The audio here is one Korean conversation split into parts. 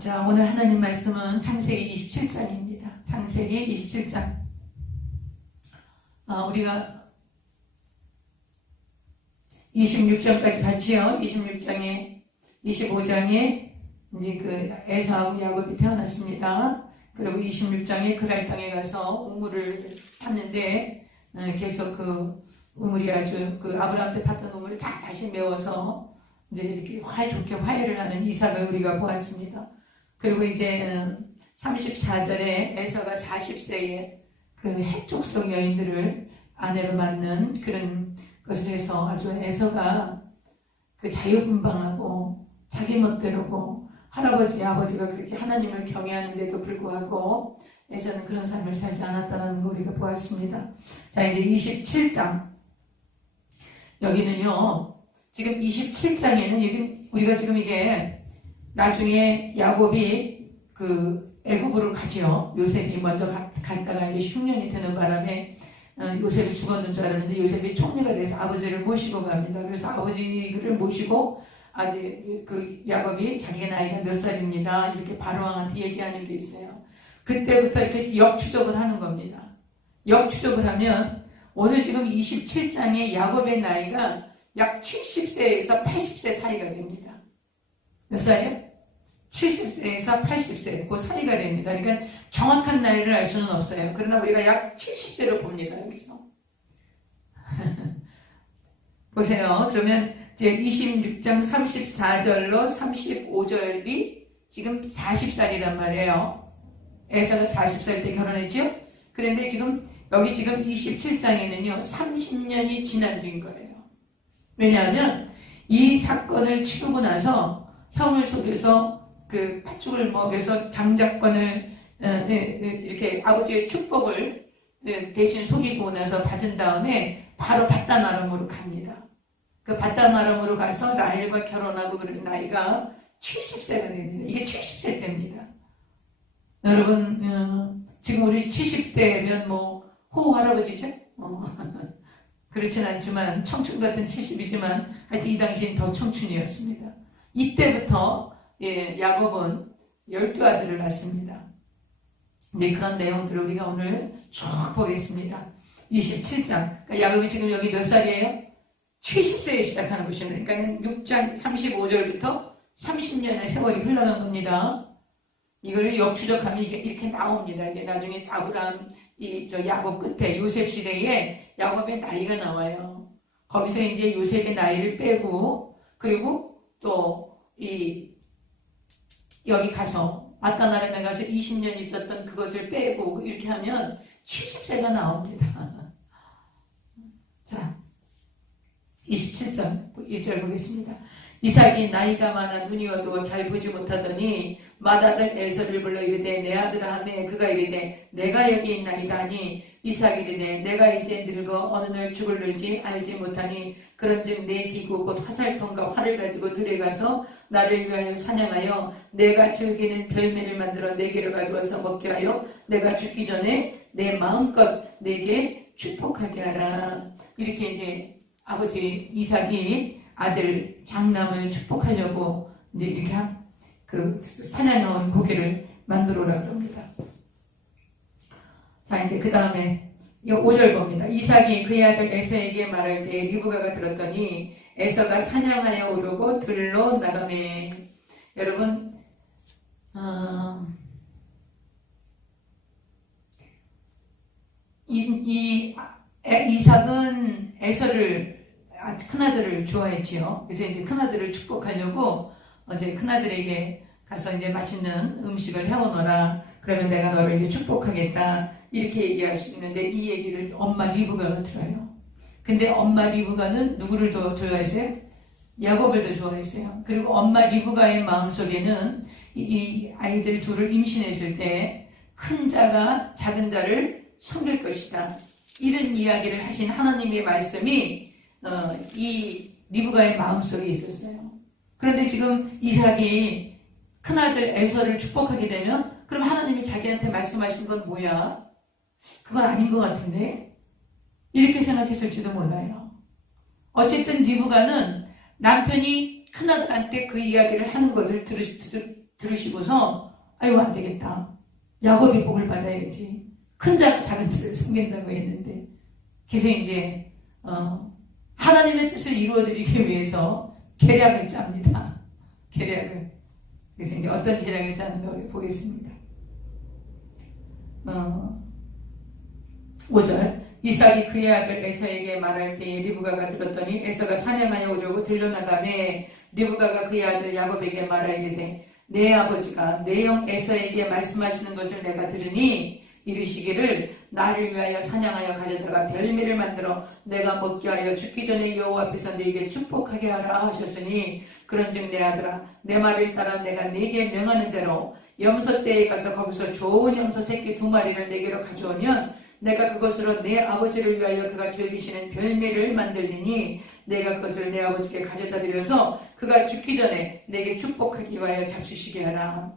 자, 오늘 하나님 말씀은 창세기 27장입니다. 창세기 27장. 우리가 26장까지 봤지요. 26장에, 25장에 이제 그 에사하고 야곱이 태어났습니다. 그리고 26장에 그랄 땅에 가서 우물을 팠는데, 계속 그 우물이 아주 그 아브라함 때 팠던 우물을 다 다시 메워서 이제 이렇게 좋게 화해를 하는 이삭을 우리가 보았습니다. 그리고 이제 34절에 에서가 40세에 그 핵족속 여인들을 아내로 맞는 그런 것을 해서 아주 에서가 그 자유분방하고 자기 멋대로고 할아버지, 아버지가 그렇게 하나님을 경외하는데도 불구하고 에서는 그런 삶을 살지 않았다는 거 우리가 보았습니다. 자, 이제 27장. 여기는요, 지금 27장에는 우리가 지금 이제 나중에 야곱이 그 애굽으로 가죠. 요셉이 먼저 갔다가 이제 흉년이 드는 바람에 요셉이 죽었는 줄 알았는데 요셉이 총리가 돼서 아버지를 모시고 갑니다. 그래서 아버지를 모시고 그 야곱이 자기가 나이가 몇 살입니다. 이렇게 바로왕한테 얘기하는 게 있어요. 그때부터 이렇게 역추적을 하는 겁니다. 역추적을 하면 오늘 지금 27장에 야곱의 나이가 약 70세에서 80세 사이가 됩니다. 몇 살이요? 70세에서 80세 그 사이가 됩니다. 그러니까 정확한 나이를 알 수는 없어요. 그러나 우리가 약 70세로 봅니다. 여기서 보세요. 그러면 이제 26장 34절로 35절이 지금 40살이란 말이에요. 에사가 40살 때 결혼했죠. 그런데 지금 여기 지금 27장에는요 30년이 지난 뒤인 거예요. 왜냐하면 이 사건을 치르고 나서 형을 속여서 그 팥죽을 먹여서 장자권을 이렇게 아버지의 축복을 대신 속이고 나서 받은 다음에 바로 밧단 아람으로 갑니다. 그 밧단 아람으로 가서 라헬과 결혼하고 그런 나이가 70세가 됩니다. 이게 70세 때입니다. 여러분 지금 우리 70세면 뭐 호호 할아버지죠? 그렇진 않지만 청춘 같은 70이지만 하여튼 이 당시엔 더 청춘이었습니다. 이때부터 야곱은 12아들을 낳습니다. 네, 그런 내용들을 우리가 오늘 쭉 보겠습니다. 27장. 그러니까 야곱이 지금 여기 몇 살이에요? 70세에 시작하는 것입니다. 그러니까 6장 35절부터 30년의 세월이 흘러간 겁니다. 이걸 역추적하면 이렇게 나옵니다. 이제 나중에 아브라함, 야곱 끝에 요셉 시대에 야곱의 나이가 나와요. 거기서 이제 요셉의 나이를 빼고, 그리고 또 여기 가서 밧단 아람에 가서 20년 있었던 그것을 빼고 이렇게 하면 70세가 나옵니다. 자, 27장 1절 보겠습니다. 이삭이 나이가 많아 눈이 어두워 잘 보지 못하더니 맏아들 에서를 불러 이르되 내 아들아 하매 그가 이르되 내가 여기 있나이다 하니 이삭이 이르되 내가 이제 늙어 어느 날 죽을는지 알지 못하니 그런즉 내 기구 곧 화살통과 활을 가지고 들에 가서 나를 위하여 사냥하여 내가 즐기는 별매를 만들어 내게로 가져와서 먹게 하여 내가 죽기 전에 내 마음껏 내게 축복하게 하라. 이렇게 이제 아버지 이삭이 아들 장남을 축복하려고 이제 이렇게 그 사냥해온 고기를 만들어라 그럽니다. 자, 이제 그 다음에 5절 봅니다. 이삭이 그의 아들 에서에게 말할 때 리브가가 들었더니 에서가 사냥하여 오르고 들로 나가매. 여러분, 이삭은 에서를 큰아들을 좋아했지요. 그래서 이제 큰아들을 축복하려고 이제 큰아들에게 가서 이제 맛있는 음식을 해오너라. 그러면 내가 너를 이제 축복하겠다. 이렇게 얘기하시는데 이 얘기를 엄마 리브가가 들어요. 근데 엄마 리브가는 누구를 더 좋아했어요? 야곱을 더 좋아했어요. 그리고 엄마 리브가의 마음속에는 이 아이들 둘을 임신했을 때 큰 자가 작은 자를 섬길 것이다. 이런 이야기를 하신 하나님의 말씀이 이 리브가의 마음속에 있었어요. 그런데 지금 이삭이 큰아들 에서를 축복하게 되면 그럼 하나님이 자기한테 말씀하신 건 뭐야? 그건 아닌 것 같은데? 이렇게 생각했을지도 몰라요. 어쨌든 리브가는 남편이 큰아들한테 그 이야기를 하는 것을 들으시고서 아이고 안 되겠다. 야곱이 복을 받아야지. 큰 자, 작은 자를 섬긴다고 했는데 그래서 이제 하나님의 뜻을 이루어드리기 위해서 계략을 짭니다. 계략을. 그래서 이제 어떤 계략을 짜는가 우리 보겠습니다. 5절 이삭이 그의 아들 에서에게 말할 때에 리브가가 들었더니 에서가 사냥하여 오려고 들려나가매 리브가가 그의 아들 야곱에게 말하이르되 내 아버지가 내 형 에서에게 말씀하시는 것을 내가 들으니 이르시기를 나를 위하여 사냥하여 가져다가 별미를 만들어 내가 먹게 하여 죽기 전에 여호와 앞에서 네게 축복하게 하라 하셨으니 그런즉 내 아들아 내 말을 따라 내가 네게 명하는 대로 염소떼에 가서 거기서 좋은 염소 새끼 2마리를 네게로 가져오면 내가 그것으로 내 아버지를 위하여 그가 즐기시는 별미를 만들리니 내가 그것을 내 아버지께 가져다 드려서 그가 죽기 전에 내게 축복하기 위하여 잡수시게 하라.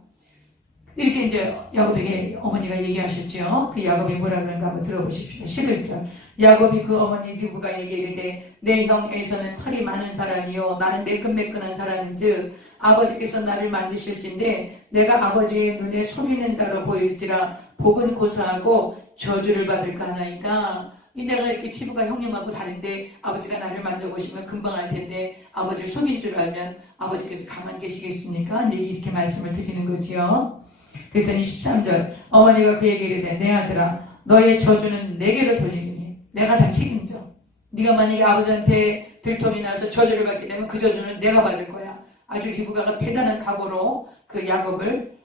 이렇게 이제 야곱에게 어머니가 얘기하셨죠. 그 야곱이 뭐라 그런가 한번 들어보십시오. 11절 야곱이 그 어머니 리브가에게 이르되 내 형 에서는 털이 많은 사람이요 나는 매끈매끈한 사람인즉 아버지께서 나를 만드실진데 내가 아버지의 눈에 속이는 자로 보일지라 복은 고사하고 저주를 받을까 하나이까. 내가 이렇게 피부가 형님하고 다른데 아버지가 나를 만져보시면 금방 알 텐데 아버지를 속인 줄 알면 아버지께서 가만히 계시겠습니까? 이렇게 말씀을 드리는 거지요. 그랬더니 13절 어머니가 그에게 이르되 내 아들아 너의 저주는 내게로 돌리니 내가 다 책임져. 네가 만약에 아버지한테 들통이 나서 저주를 받게 되면 그 저주는 내가 받을 거야. 아주 리브가가 대단한 각오로 그 야곱을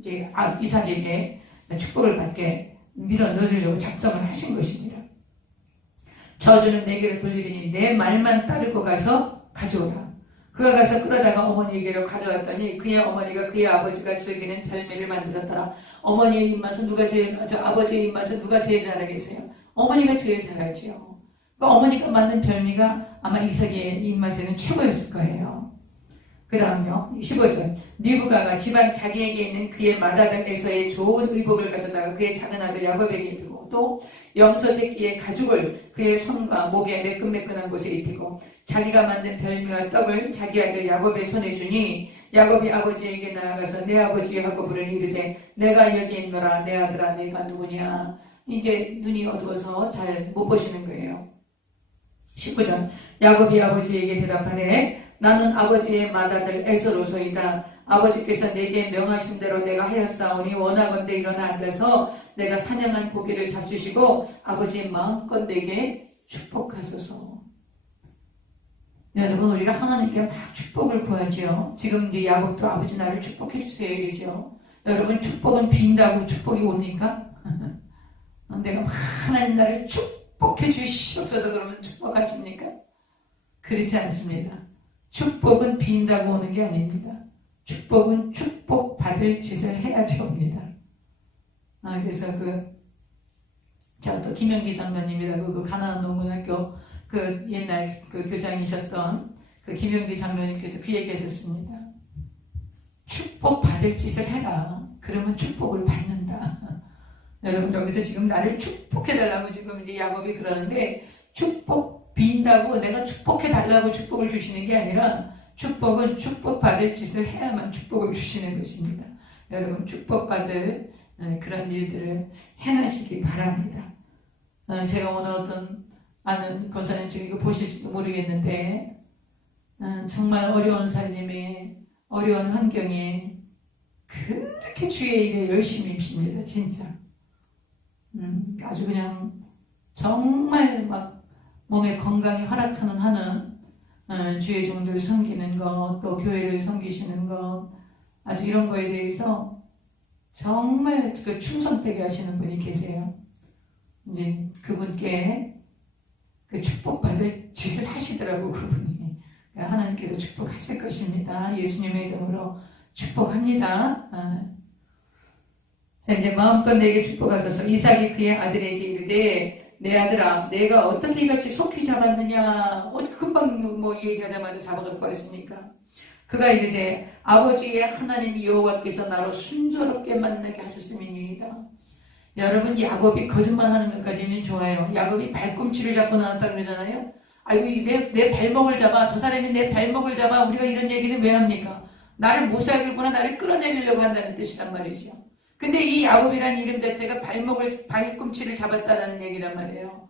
이제 이삭에게 축복을 받게 밀어 넣으려고 작정을 하신 것입니다. 저주는 내게로 돌리리니 내 말만 따르고 가서 가져오라. 그가 가서 끌어다가 어머니에게로 가져왔더니 그의 어머니가 그의 아버지가 즐기는 별미를 만들었더라. 어머니의 입맛은 아버지의 입맛은 누가 제일 잘하겠어요? 어머니가 제일 잘하지요. 그 어머니가 만든 별미가 아마 이삭의 입맛에는 최고였을 거예요. 그 다음요 15절 리브가가 집안 자기에게 있는 그의 맏아들에서의 좋은 의복을 가져다가 그의 작은 아들 야곱에게 입히고 또 염소 새끼의 가죽을 그의 손과 목에 매끈매끈한 곳에 입히고 자기가 만든 별미와 떡을 자기 아들 야곱의 손에 주니 야곱이 아버지에게 나아가서 내 아버지 하고 부르니 이르되 내가 여기 있노라. 내 아들아 내가 누구냐. 이제 눈이 어두워서 잘 못 보시는 거예요. 19절 야곱이 아버지에게 대답하되 나는 아버지의 맏아들 에서로소이다. 아버지께서 내게 명하신 대로 내가 하였사오니 원하건대 일어나 앉아서 내가 사냥한 고기를 잡수시고 아버지의 마음껏 내게 축복하소서. 여러분 우리가 하나님께 막 축복을 구하죠. 지금 이제 야곱도 아버지 나를 축복해 주세요 이러죠. 여러분 축복은 빈다고 축복이 옵니까? 내가 막 하나님 나를 축복해 주시옵소서 그러면 축복하십니까? 그렇지 않습니다. 축복은 빈다고 오는 게 아닙니다. 축복은 축복받을 짓을 해야지 옵니다. 그래서 제가 또 김영기 장로님이라고 그 가나안 농문학교 그 옛날 그 교장이셨던 그 김영기 장로님께서 그 얘기 하셨습니다. 축복받을 짓을 해라. 그러면 축복을 받는다. 여러분 여기서 지금 나를 축복해달라고 지금 이제 야곱이 그러는데 축복 빈다고 내가 축복해달라고 축복을 주시는 게 아니라 축복은 축복받을 짓을 해야만 축복을 주시는 것입니다. 여러분 축복받을 그런 일들을 행하시기 바랍니다. 제가 오늘 어떤 아는 권사님 중에 이거 보실지도 모르겠는데 정말 어려운 살림에 어려운 환경에 그렇게 주의 일에 열심히 입십니다. 진짜 아주 그냥 정말 막 몸에 건강이 허락하는 하는 주의 종들을 섬기는 것, 또 교회를 섬기시는 것, 아주 이런 거에 대해서 정말 그 충성되게 하시는 분이 계세요. 이제 그분께 그 축복받을 짓을 하시더라고 그분이. 하나님께서 축복하실 것입니다. 예수님의 이름으로 축복합니다. 자 이제 마음껏 내게 축복하소서. 이삭이 그의 아들에게 이르되 내 아들아 내가 어떻게 이같이 속히 잡았느냐. 금방 뭐 얘기하자마자 잡아갖고 왔으니까. 그가 이르되 아버지의 하나님 여호와께서 나로 순조롭게 만나게 하셨음이니이다. 여러분 야곱이 거짓말하는 것까지는 좋아요. 야곱이 발꿈치를 잡고 나왔다 그러잖아요. 아이고 내 발목을 잡아. 저 사람이 내 발목을 잡아. 우리가 이런 얘기는 왜 합니까? 나를 못 살겠구나, 나를 끌어내리려고 한다는 뜻이란 말이죠. 근데 이 야곱이라는 이름 자체가 발꿈치를 잡았다는 얘기란 말이에요.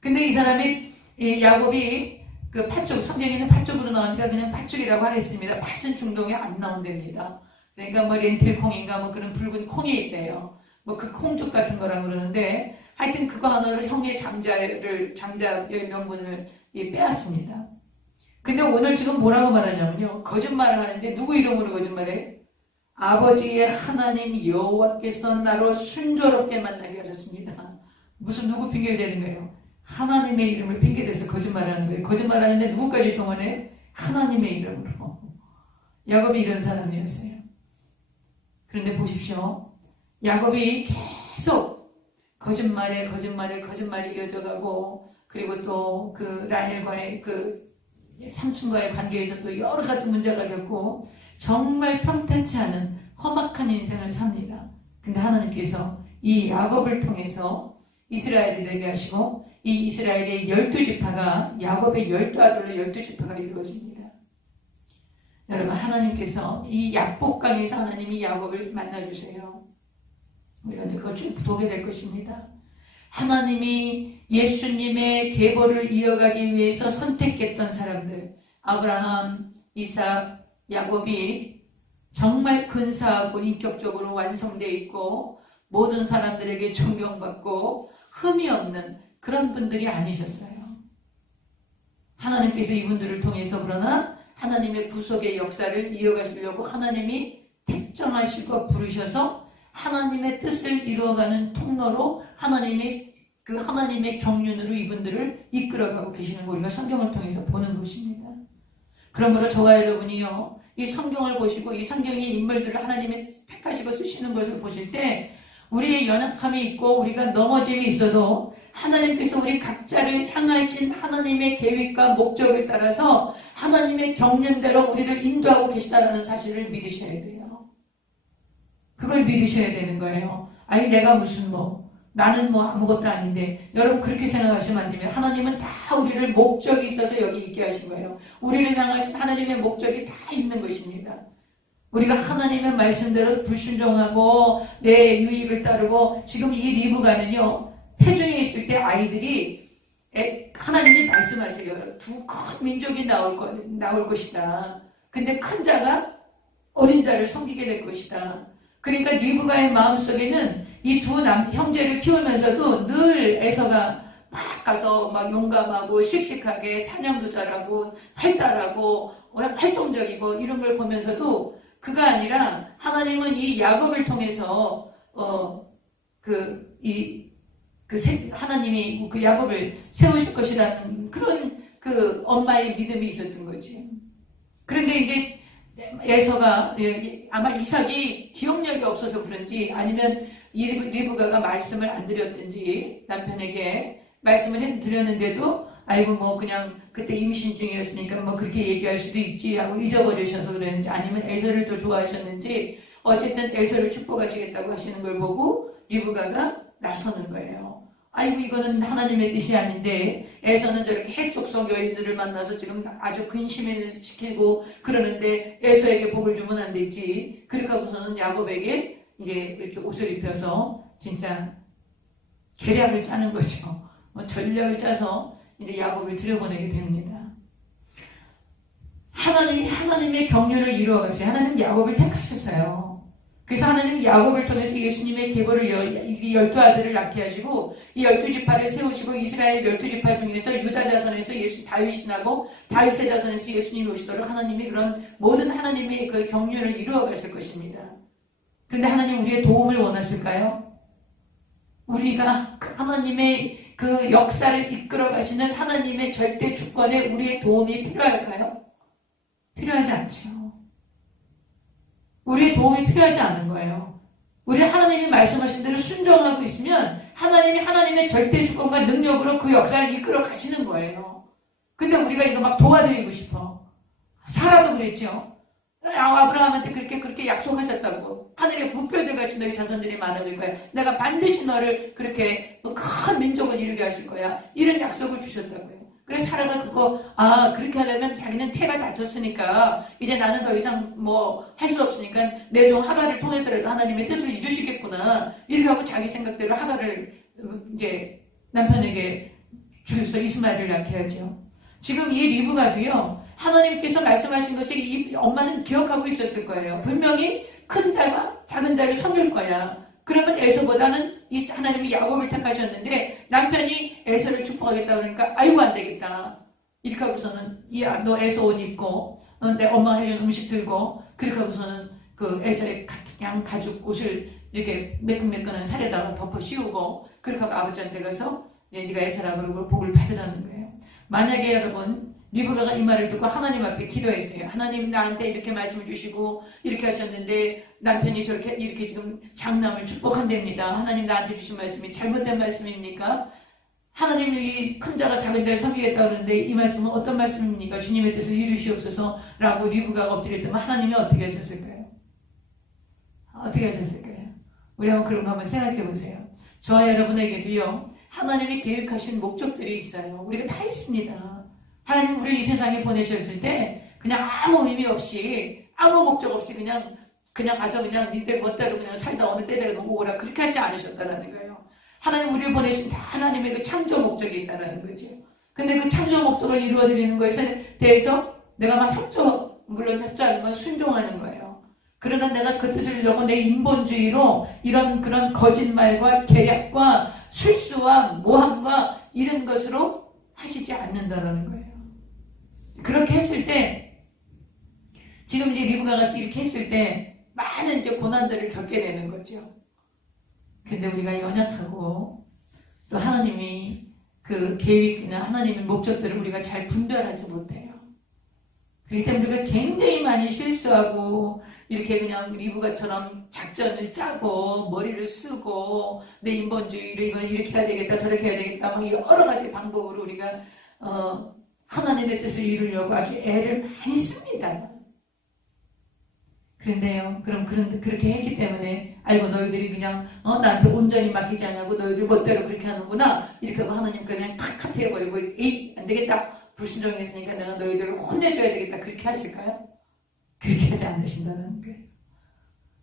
근데 이 사람이, 이 야곱이 그 팥죽, 성경에는 팥죽으로 나오니까 그냥 팥죽이라고 하겠습니다. 팥은 중동에 안 나온답니다. 그러니까 뭐 렌틸콩인가 뭐 그런 붉은 콩이 있대요. 뭐 그 콩죽 같은 거라고 그러는데, 하여튼 그거 하나를 형의 장자의 명분을 빼앗습니다. 근데 오늘 지금 뭐라고 말하냐면요. 거짓말을 하는데 누구 이름으로 거짓말해? 아버지의 하나님 여호와께서 나로 순조롭게 만나게 하셨습니다. 무슨 누구 핑계를 대는 거예요? 하나님의 이름을 핑계대서 거짓말하는 거예요. 거짓말하는데 누구까지 동원해? 하나님의 이름으로. 야곱이 이런 사람이었어요. 그런데 보십시오. 야곱이 계속 거짓말이 이어져가고, 그리고 또 그 라헬과의 그 삼촌과의 관계에서 또 여러 가지 문제가 겪고 정말 평탄치 않은 험악한 인생을 삽니다. 근데 하나님께서 이 야곱을 통해서 이스라엘을 내게 하시고, 이 이스라엘의 12지파가 야곱의 12아들로 12지파가 이루어집니다. 여러분, 하나님께서 이 약복강에서 하나님이 야곱을 만나주세요. 우리가 그걸 쭉 보게 될 것입니다. 하나님이 예수님의 계보를 이어가기 위해서 선택했던 사람들, 아브라함, 이삭, 야곱이 정말 근사하고 인격적으로 완성되어 있고 모든 사람들에게 존경받고 흠이 없는 그런 분들이 아니셨어요. 하나님께서 이분들을 통해서 그러나 하나님의 구속의 역사를 이어가시려고 하나님이 택정하시고 부르셔서 하나님의 뜻을 이루어가는 통로로 하나님의 경륜으로 이분들을 이끌어가고 계시는 거 우리가 성경을 통해서 보는 것입니다. 그러므로 저와 여러분이요, 이 성경을 보시고 이 성경의 인물들을 하나님이 택하시고 쓰시는 것을 보실 때 우리의 연약함이 있고 우리가 넘어짐이 있어도 하나님께서 우리 각자를 향하신 하나님의 계획과 목적을 따라서 하나님의 경륜대로 우리를 인도하고 계시다는 사실을 믿으셔야 돼요. 그걸 믿으셔야 되는 거예요. 아니 내가 무슨 나는 아무것도 아닌데, 여러분 그렇게 생각하시면 안 됩니다. 하나님은 다 우리를 목적이 있어서 여기 있게 하신 거예요. 우리를 향하신 하나님의 목적이 다 있는 것입니다. 우리가 하나님의 말씀대로 불순종하고 내 유익을 따르고, 지금 이 리브가는요, 태중에 있을 때 아이들이 하나님이 말씀하세요. 두 큰 민족이 나올 것이다. 근데 큰 자가 어린 자를 섬기게 될 것이다. 그러니까 리브가의 마음속에는 이 두 형제를 키우면서도 늘 에서가 막 가서 막 용감하고 씩씩하게 사냥도 잘하고 활달하고 활동적이고 이런 걸 보면서도 그가 아니라 하나님은 이 야곱을 통해서 하나님이 그 야곱을 세우실 것이라는 그런 그 엄마의 믿음이 있었던 거지. 그런데 이제 에서가 아마 이삭이 기억력이 없어서 그런지 아니면 리브가가 말씀을 안 드렸든지 남편에게 말씀을 드렸는데도 아이고 그냥 그때 임신 중이었으니까 그렇게 얘기할 수도 있지 하고 잊어버리셔서 그랬는지, 아니면 에서를 더 좋아하셨는지, 어쨌든 에서를 축복하시겠다고 하시는 걸 보고 리브가가 나서는 거예요. 아이고 이거는 하나님의 뜻이 아닌데, 에서는 저렇게 해족속 여인들을 만나서 지금 아주 근심을 시키고 그러는데 에서에게 복을 주면 안 되지. 그렇게 하고서는 야곱에게 이제 이렇게 옷을 입혀서 진짜 계략을 짜는 거죠. 전략을 짜서 이제 야곱을 들여보내게 됩니다. 하나님의 경륜을 이루어가세요. 하나님 야곱을 택하셨어요. 그래서 하나님 야곱을 통해서 예수님의 계보를 12아들을 낳게 하시고 이 12지파를 세우시고 이스라엘 12지파 중에서 유다 자손에서 다윗이 나고 다윗의 자손에서 예수님이 오시도록 하나님이 그런 모든 하나님의 그 경륜을 이루어 가실 것입니다. 그런데 하나님 우리의 도움을 원하실까요? 우리가 하나님의 그 역사를 이끌어 가시는 하나님의 절대 주권에 우리의 도움이 필요할까요? 필요하지 않죠. 우리의 도움이 필요하지 않은 거예요. 우리 하나님이 말씀하신 대로 순종하고 있으면 하나님이 하나님의 절대 주권과 능력으로 그 역사를 이끌어 가시는 거예요. 근데 우리가 이거 막 도와드리고 싶어. 사라도 그랬죠. 아브라함한테 그렇게 약속하셨다고. 하늘의 무별들 같이 너희 자손들이 많아질 거야. 내가 반드시 너를 그렇게 큰 민족을 이루게 하실 거야. 이런 약속을 주셨다고요. 그래서 사라가 그렇게 하려면 자기는 태가 다쳤으니까 이제 나는 더 이상 뭐 할 수 없으니까 내 종 하갈을 통해서라도 하나님의 뜻을 이루시겠구나. 이렇게 하고 자기 생각대로 하갈을 이제 남편에게 주서 이스마엘을 낳게 하죠. 지금 이 리브가도요, 하나님께서 말씀하신 것이 이 엄마는 기억하고 있었을 거예요. 분명히 큰 자가 작은 자를 섬길 거야. 그러면 에서보다는 하나님이 야곱을 택하셨는데 남편이 에서를 축복하겠다 그러니까 아이고 안 되겠다. 이렇게 하고서는 너 에서 옷 입고 내 엄마가 해준 음식 들고 그렇게 하고서는 그 에서의 양 가죽 옷을 이렇게 매끈매끈한 살에다가 덮어 씌우고 그렇게 하고 아버지한테 가서 네가 에서라 그러고 복을 받으라는 거예요. 만약에 여러분 리브가가 이 말을 듣고 하나님 앞에 기도했어요. 하나님 나한테 이렇게 말씀을 주시고 이렇게 하셨는데 남편이 저렇게 이렇게 지금 장남을 축복한답니다. 하나님 나한테 주신 말씀이 잘못된 말씀입니까? 하나님이 큰 자가 작은 자를 섬기겠다 그러는데 이 말씀은 어떤 말씀입니까? 주님의 뜻을 이루시옵소서 라고 리브가가 엎드렸다면 하나님이 어떻게 하셨을까요? 어떻게 하셨을까요? 우리 한번 그런 거 한번 생각해 보세요. 저와 여러분에게도요, 하나님이 계획하신 목적들이 있어요. 우리가 다 있습니다. 하나님 우리를 이 세상에 보내셨을 때 그냥 아무 의미 없이 아무 목적 없이 그냥 가서 그냥 니들 멋대로 그냥 살다 어느 때에 놓고 오라 그렇게 하지 않으셨다라는 거예요. 하나님 우리를 보내신 다 하나님의 그 창조 목적이 있다는 거죠. 근데 그 창조 목적을 이루어드리는 것에 대해서 내가 막 물론 협조하는 건 순종하는 거예요. 그러나 내가 그 뜻을 이루려고 내 인본주의로 이런 그런 거짓말과 계략과 술수와 모함과 이런 것으로 하시지 않는다라는 거예요. 그렇게 했을 때 지금 이제 리브가 같이 이렇게 했을 때 많은 이제 고난들을 겪게 되는 거죠. 근데 우리가 연약하고 또 하나님이 그 계획이나 하나님의 목적들을 우리가 잘 분별하지 못해요. 그렇기 때문에 우리가 굉장히 많이 실수하고 이렇게 그냥 리브가처럼 작전을 짜고 머리를 쓰고 내 인본주의를 이건 이렇게 해야 되겠다 저렇게 해야 되겠다 막 여러 가지 방법으로 우리가 하나님의 뜻을 이루려고 아주 애를 많이 씁니다. 그런데요, 그렇게 했기 때문에, 아이고, 너희들이 그냥, 나한테 온전히 맡기지 않냐고, 너희들 멋대로 그렇게 하는구나. 이렇게 하고 하나님 그냥 탁 카트해버리고, 에이, 안 되겠다. 불순종했으니까 내가 너희들을 혼내줘야 되겠다. 그렇게 하실까요? 그렇게 하지 않으신다는 거예요.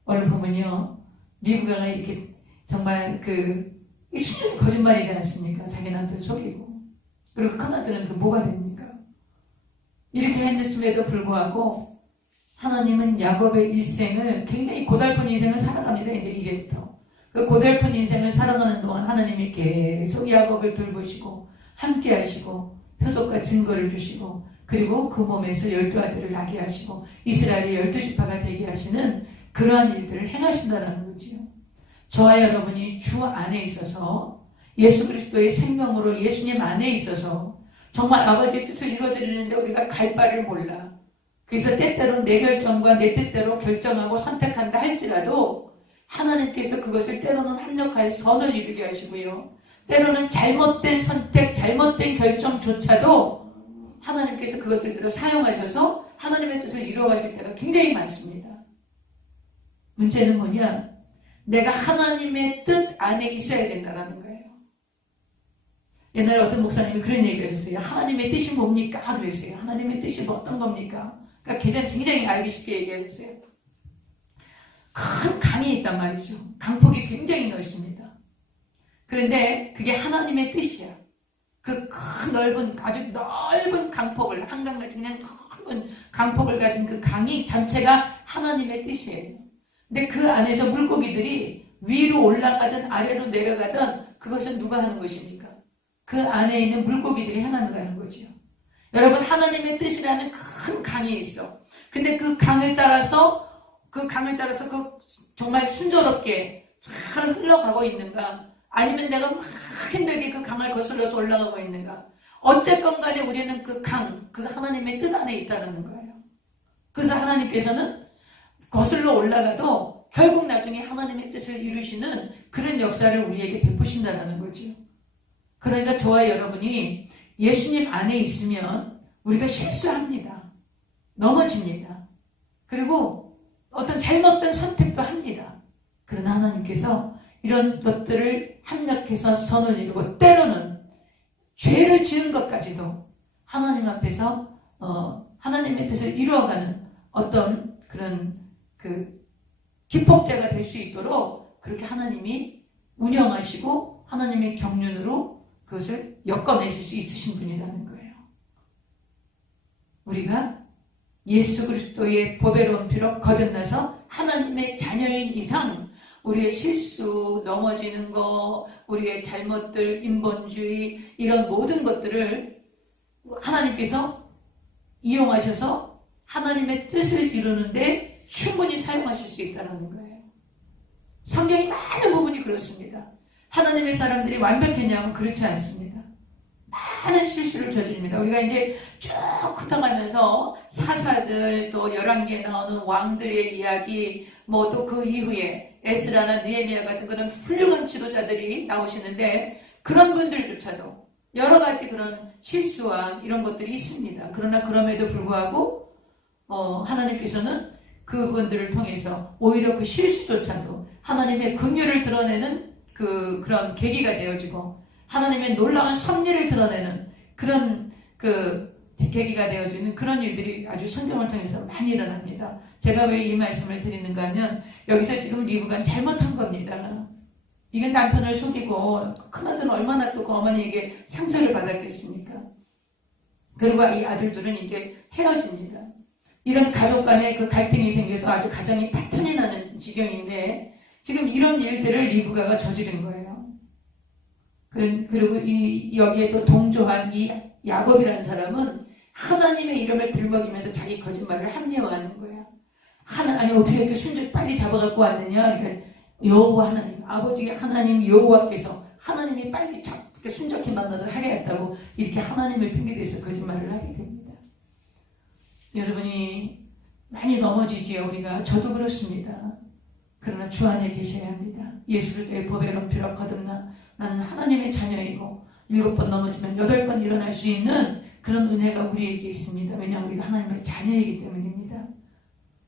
오늘 보면요, 리브가가 이렇게 정말 순전히 거짓말이지 않습니까? 자기 남편 속이고. 그리고 큰 아들은 뭐가 됩니까? 이렇게 했음에도 불구하고, 하나님은 야곱의 일생을 굉장히 고달픈 인생을 살아갑니다. 이제부터. 그 고달픈 인생을 살아가는 동안 하나님이 계속 야곱을 돌보시고 함께 하시고 표적과 증거를 주시고 그리고 그 몸에서 12아들을 나게 하시고 이스라엘의 12지파가 되게 하시는 그러한 일들을 행하신다는 거지요. 저와 여러분이 주 안에 있어서 예수 그리스도의 생명으로 예수님 안에 있어서 정말 아버지의 뜻을 이루어드리는데 우리가 갈 바를 몰라. 그래서 때때로 내 결정과 내 뜻대로 결정하고 선택한다 할지라도 하나님께서 그것을 때로는 합력하여 선을 이루게 하시고요. 때로는 잘못된 선택, 잘못된 결정조차도 하나님께서 그것을 들어 사용하셔서 하나님의 뜻을 이루어가실 때가 굉장히 많습니다. 문제는 뭐냐? 내가 하나님의 뜻 안에 있어야 된다는 거예요. 옛날에 어떤 목사님이 그런 얘기를 하셨어요. 하나님의 뜻이 뭡니까? 그랬어요. 하나님의 뜻이 어떤 겁니까? 그러니까 굉장히 알기 쉽게 얘기해주세요. 큰 강이 있단 말이죠. 강폭이 굉장히 넓습니다. 그런데 그게 하나님의 뜻이야. 그 큰 아주 넓은 강폭을 한강같이 그냥 넓은 강폭을 가진 그 강이 전체가 하나님의 뜻이에요. 근데 그 안에서 물고기들이 위로 올라가든 아래로 내려가든 그것은 누가 하는 것입니까? 그 안에 있는 물고기들이 행하는 거죠. 여러분 하나님의 뜻이라는 큰 강이 있어. 근데 그 강을 따라서 정말 순조롭게 잘 흘러가고 있는가? 아니면 내가 막 힘들게 그 강을 거슬러서 올라가고 있는가? 어쨌건 간에 우리는 그 하나님의 뜻 안에 있다는 거예요. 그래서 하나님께서는 거슬러 올라가도 결국 나중에 하나님의 뜻을 이루시는 그런 역사를 우리에게 베푸신다는 거죠. 그러니까 저와 여러분이 예수님 안에 있으면 우리가 실수합니다. 넘어집니다. 그리고 어떤 잘못된 선택도 합니다. 그러나 하나님께서 이런 것들을 합력해서 선을 이루고 때로는 죄를 지은 것까지도 하나님 앞에서 하나님의 뜻을 이루어가는 어떤 그런 그 기폭제가 될 수 있도록 그렇게 하나님이 운영하시고 하나님의 경륜으로 그것을 엮어내실 수 있으신 분이라는 거예요. 우리가 예수 그리스도의 보배로운 피로 거듭나서 하나님의 자녀인 이상 우리의 실수, 넘어지는 거, 우리의 잘못들, 인본주의 이런 모든 것들을 하나님께서 이용하셔서 하나님의 뜻을 이루는데 충분히 사용하실 수 있다는 거예요. 성경이 많은 부분이 그렇습니다. 하나님의 사람들이 완벽했냐면 그렇지 않습니다. 많은 실수를 저지릅니다. 우리가 이제 쭉 훑어가면서 사사들 또 11개에 나오는 왕들의 이야기 뭐 또 그 이후에 에스라나 느헤미야 같은 그런 훌륭한 지도자들이 나오시는데 그런 분들조차도 여러 가지 그런 실수와 이런 것들이 있습니다. 그러나 그럼에도 불구하고 하나님께서는 그분들을 통해서 오히려 그 실수조차도 하나님의 긍휼을 드러내는 그런 계기가 되어지고 하나님의 놀라운 섭리를 드러내는 그런 계기가 되어지는 그런 일들이 아주 성경을 통해서 많이 일어납니다. 제가 왜 이 말씀을 드리는가 하면 여기서 지금 리브가 잘못한 겁니다. 이게 남편을 속이고 큰아들은 얼마나 또 그 어머니에게 상처를 받았겠습니까? 그리고 이 아들들은 이제 헤어집니다. 이런 가족 간의 그 갈등이 생겨서 아주 가정이 파탄이 나는 지경인데 지금 이런 일들을 리브가가 저지른 거예요. 그리고 여기에 또 동조한 이 야곱이라는 사람은 하나님의 이름을 들먹이면서 자기 거짓말을 합리화하는 거야. 아니 어떻게 이렇게 순적 빨리 잡아갖고 왔느냐? 그러니까 여호와 하나님, 아버지 하나님 여호와께서 하나님이 빨리 순적히 만나서 하게 했다고 이렇게 하나님을 핑계대서 거짓말을 하게 됩니다. 여러분이 많이 넘어지지요. 우리가 저도 그렇습니다. 그러나 주 안에 계셔야 합니다. 예수를 내 보배로운 피로 거듭나 나는 하나님의 자녀이고 7번 넘어지면 8번 일어날 수 있는 그런 은혜가 우리에게 있습니다. 왜냐하면 우리가 하나님의 자녀이기 때문입니다.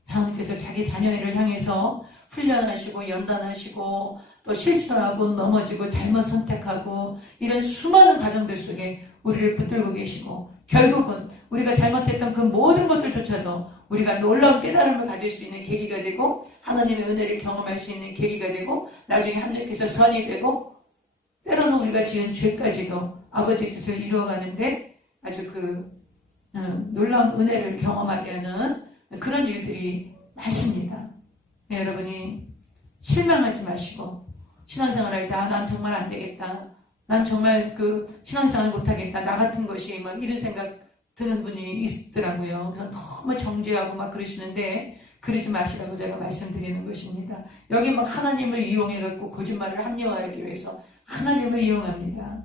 하나님께서 자기 자녀를 향해서 훈련하시고 연단하시고 또 실수하고 넘어지고 잘못 선택하고 이런 수많은 과정들 속에 우리를 붙들고 계시고 결국은 우리가 잘못했던 그 모든 것들조차도 우리가 놀라운 깨달음을 가질 수 있는 계기가 되고 하나님의 은혜를 경험할 수 있는 계기가 되고 나중에 합력해서 선이 되고 때로는 우리가 지은 죄까지도 아버지 뜻을 이루어가는데 아주 놀라운 은혜를 경험하게 하는 그런 일들이 많습니다. 네, 여러분이 실망하지 마시고 신앙생활 할 때 난 정말 안 되겠다. 난 정말 신앙생활 못하겠다. 나 같은 것이 막 이런 생각 드는 분이 있더라고요. 그래서 너무 정죄하고 막 그러시는데 그러지 마시라고 제가 말씀드리는 것입니다. 여기 막 하나님을 이용해갖고 거짓말을 합리화하기 위해서 하나님을 이용합니다.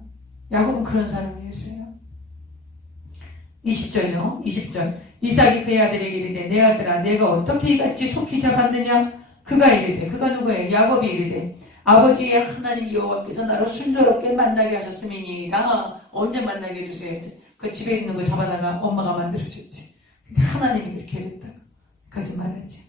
야곱은 그런 사람이었어요. 20절요. 20절. 이삭이 그의 아들에게 이르되 내 아들아 내가 어떻게 이같이 속히 잡았느냐? 그가 이르되 그가 누구예요? 야곱이 이르되 아버지의 하나님 여호와께서 나를 순조롭게 만나게 하셨음이니이다. 언제 만나게 해주세요? 그 집에 있는 거 잡아다가 엄마가 만들어줬지. 하나님이 그렇게 해줬다고 거짓말했지.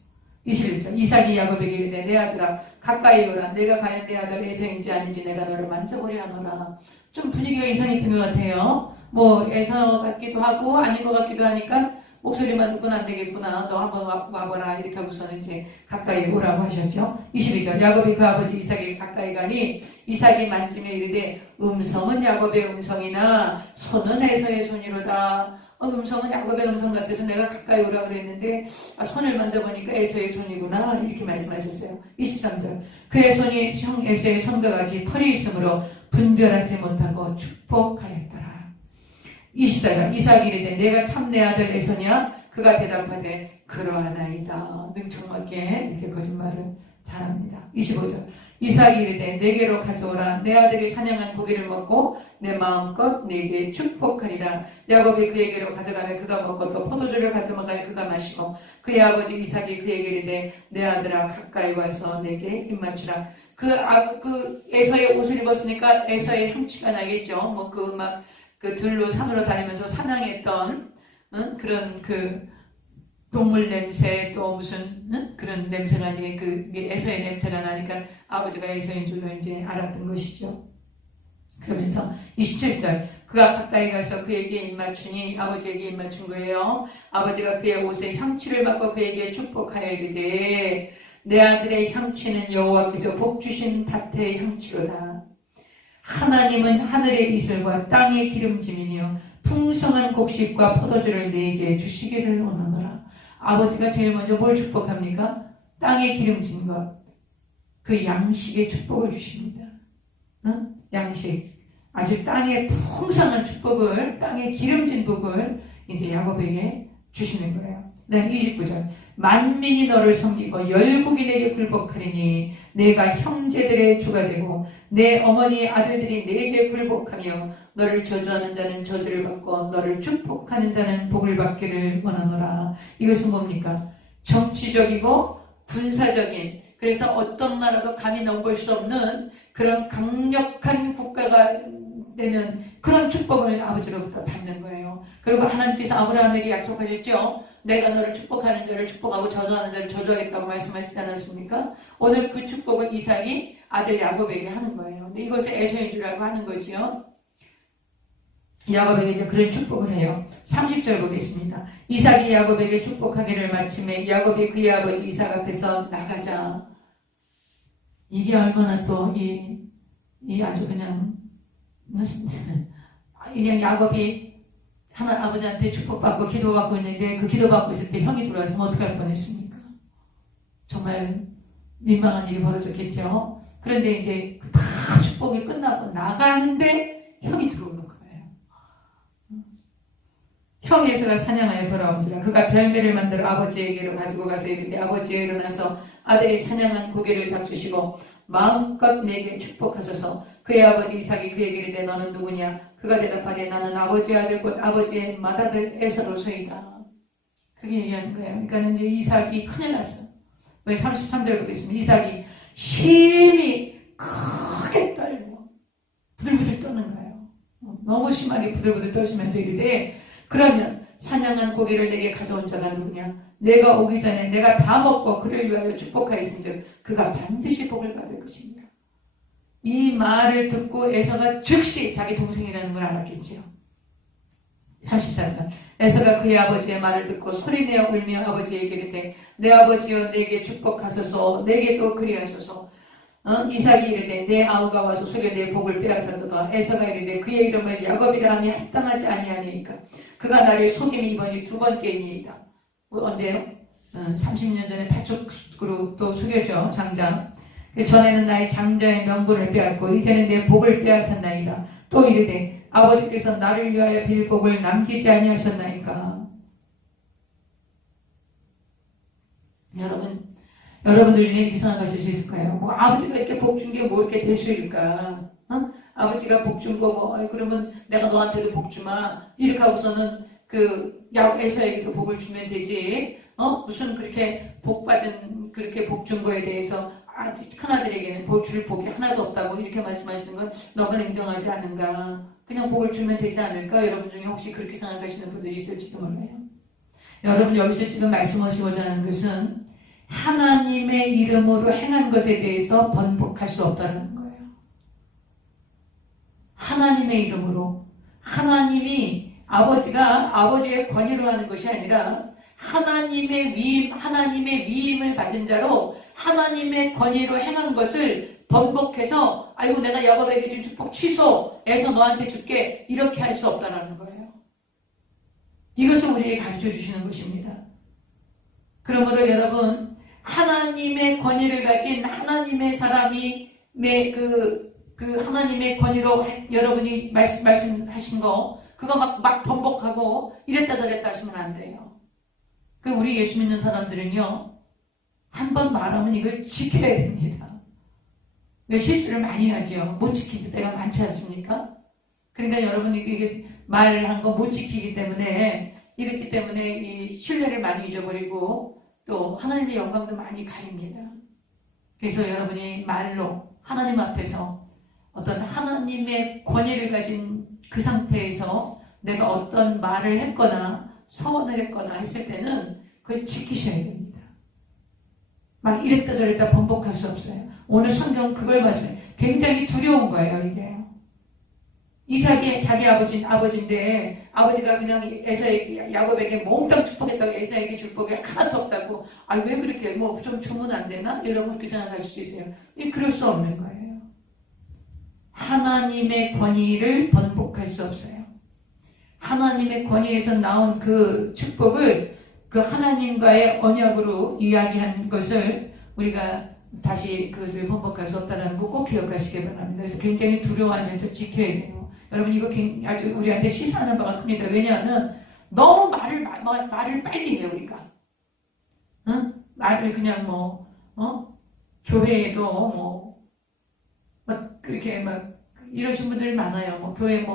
21절. 이삭이 야곱에게 이르되 내 아들아 가까이 오라. 내가 과연 내 아들 에서인지 아닌지 내가 너를 만져보려 하노라. 좀 분위기가 이상했던 것 같아요. 뭐 에서 같기도 하고 아닌 것 같기도 하니까 목소리만 듣고는 안 되겠구나. 너 한번 와봐라. 이렇게 하고서는 이제 가까이 오라고 하셨죠. 22절. 야곱이 그 아버지 이삭에게 가까이 가니 이삭이 만짐에 이르되 음성은 야곱의 음성이나 손은 에서의 손이로다. 음성은 야곱의 음성 같아서 내가 가까이 오라 그랬는데 손을 만져보니까 에서의 손이구나. 이렇게 말씀하셨어요. 23절. 그의 손이 형 에서의 손과 같이 털이 있으므로 분별하지 못하고 축복하였더라. 24절. 이삭이 이르되 내가 참 내 아들 에서냐? 그가 대답하되 그러하나이다. 능청맞게 이렇게 거짓말을 잘합니다. 25절. 이삭이 이르되 내게로 가져오라. 내 아들이 사냥한 고기를 먹고 내 마음껏 내게 축복하리라. 야곱이 그에게로 가져가며 그가 먹고 또 포도주를 가져가며 그가 마시고 그의 아버지 이삭이 그에게 이르되 내 아들아 가까이 와서 내게 입맞추라. 그 에서의 옷을 입었으니까 에서의 향취가 나겠죠. 뭐 그 들로 산으로 다니면서 사냥했던 그런 동물 냄새 또 무슨 그런 냄새가 이게 에서의 냄새가 나니까 아버지가 에서인 줄로 이제 알았던 것이죠. 그러면서 27절 그가 가까이 가서 그에게 입맞추니 아버지에게 입맞춘 거예요. 아버지가 그의 옷에 향취를 받고 그에게 축복하여 이르되 내 아들의 향취는 여호와께서 복 주신 밭의 향취로다. 하나님은 하늘의 이슬과 땅의 기름짐이며 풍성한 곡식과 포도주를 내게 주시기를 원하노라. 아버지가 제일 먼저 뭘 축복합니까? 땅의 기름짐과 그 양식의 축복을 주십니다. 응? 양식. 아주 땅의 풍성한 축복을, 땅의 기름진 복을 이제 야곱에게 주시는 거예요. 네, 29절. 만민이 너를 섬기고 열국이 내게 굴복하리니 내가 형제들의 주가 되고 내 어머니 아들들이 내게 굴복하며 너를 저주하는 자는 저주를 받고 너를 축복하는 자는 복을 받기를 원하노라. 이것은 뭡니까? 정치적이고 군사적인, 그래서 어떤 나라도 감히 넘볼 수 없는 그런 강력한 국가가 되는 그런 축복을 아버지로부터 받는 거예요. 그리고 하나님께서 아브라함에게 약속하셨죠. 내가 너를 축복하는 자를 축복하고 저주하는 자를 저주하겠다고 말씀하시지 않았습니까? 오늘 그 축복을 이삭이 아들 야곱에게 하는 거예요. 근데 이것을 에서인 줄 알고 하는 거지요. 야곱에게 이제 그런 축복을 해요. 30절 보겠습니다. 이삭이 야곱에게 축복하기를 마침에 야곱이 그의 아버지 이삭 앞에서 나가자. 이게 얼마나 또 이 아주 그냥 야곱이 하나 아버지한테 축복받고 기도받고 있는데 그 기도받고 있을 때 형이 들어왔으면 어떻게 할 뻔했습니까? 정말 민망한 일이 벌어졌겠죠. 그런데 이제 다 축복이 끝나고 나가는데 형이 들어오는 거예요. 형이 에서가 사냥하여 돌아온지라 그가 별매를 만들어 아버지에게로 가지고 가서 이르되 아버지여 일어나서 아들이 사냥한 고기를 잡수시고 마음껏 내게 축복하소서. 그의 아버지 이삭이 그에게 이르되 너는 누구냐? 그가 대답하되 나는 아버지의 아들 곧 아버지의 맏아들 에서로소이다. 그게 얘기하는 거예요. 그러니까 이제 이삭이 큰일 났어요. 33절 보겠습니다. 이삭이 심히 크게 떨고 부들부들 떠는 거예요. 너무 심하게 부들부들 떠시면서 이르되 그러면 사냥한 고기를 내게 가져온 자가 누구냐? 내가 오기 전에 내가 다 먹고 그를 위하여 축복하였은즉 그가 반드시 복을 받을 것입니다. 이 말을 듣고 에서가 즉시 자기 동생이라는 걸 알았겠지요. 34절. 에서가 그의 아버지의 말을 듣고 소리내어 울며 아버지에게 이르되 내 아버지여 내게 축복하소서 내게도 그리하소서. 이삭이 이르되 내 아우가 와서 속여 내 복을 빼앗았도다. 에서가 이르되 그의 이름을 야곱이라 하니 합당하지 아니하니까 그가 나를 속임이 이번이 두 번째이니이다. 언제요? 30년 전에 파축으로 또 속였죠. 장자. 전에는 나의 장자의 명분을 빼앗고 이제는 내 복을 빼앗았나이다. 또 이르되 아버지께서 나를 위하여 빌 복을 남기지 아니하셨나이까. 여러분들 중에 이렇게 생각하실 수 있을 거예요. 뭐 아버지가 이렇게 복 준 게 뭐 이렇게 대수일까? 아버지가 복 준 거고 그러면 내가 너한테도 복 주마. 이렇게 하고서는 에서에게도 복을 주면 되지. 무슨 그렇게 복 받은 그렇게 복 준 거에 대해서 큰아들에게는 줄 복이 하나도 없다고 이렇게 말씀하시는 건 너가 냉정하지 않은가. 그냥 복을 주면 되지 않을까. 여러분 중에 혹시 그렇게 생각하시는 분들이 있을지도 몰라요. 여러분 여기서 지금 말씀하시고자 하는 것은 하나님의 이름으로 행한 것에 대해서 번복할 수 없다는 거예요. 하나님의 이름으로 하나님이 아버지가 아버지의 권위로 하는 것이 아니라 하나님의 위임을 받은 자로 하나님의 권위로 행한 것을 번복해서 아이고 내가 야곱에게 준 축복 취소해서 너한테 줄게 이렇게 할 수 없다는 거예요. 이것을 우리에게 가르쳐 주시는 것입니다. 그러므로 여러분 하나님의 권위를 가진 하나님의 사람이 하나님의 권위로 여러분이 말씀하신 거 그거 막 번복하고 이랬다 저랬다 하시면 안 돼요. 우리 예수 믿는 사람들은요 한 번 말하면 이걸 지켜야 됩니다. 실수를 많이 하죠. 못 지킬 때가 많지 않습니까? 그러니까 여러분이 이게 말을 한 거 못 지키기 때문에 이렇기 때문에 이 신뢰를 많이 잊어버리고 또 하나님의 영광도 많이 가립니다. 그래서 여러분이 말로 하나님 앞에서 어떤 하나님의 권위를 가진 그 상태에서 내가 어떤 말을 했거나 서원을 했거나 했을 때는 그걸 지키셔야 됩니다. 막 이랬다 저랬다 번복할 수 없어요. 오늘 성경은 그걸 말씀해요. 굉장히 두려운 거예요, 이게. 이삭이 자기 아버지인데 아버지가 그냥 야곱에게 몽땅 축복했다고 에사에게 축복이 하나도 없다고 왜 그렇게 뭐 좀 주면 안 되나? 여러분 그렇게 생각할 수도 있어요. 그럴 수 없는 거예요. 하나님의 권위를 번복할 수 없어요. 하나님의 권위에서 나온 그 축복을 그 하나님과의 언약으로 이야기한 것을 우리가 다시 그것을 번복할 수 없다는 거 꼭 기억하시기 바랍니다. 그래서 굉장히 두려워하면서 지켜야 돼요. 여러분 이거 아주 우리한테 시사하는 바가 큽니다. 왜냐하면 너무 말을 빨리 해요 우리가. 응? 말을 그냥 교회에도 막 그렇게 막 이러신 분들 많아요. 교회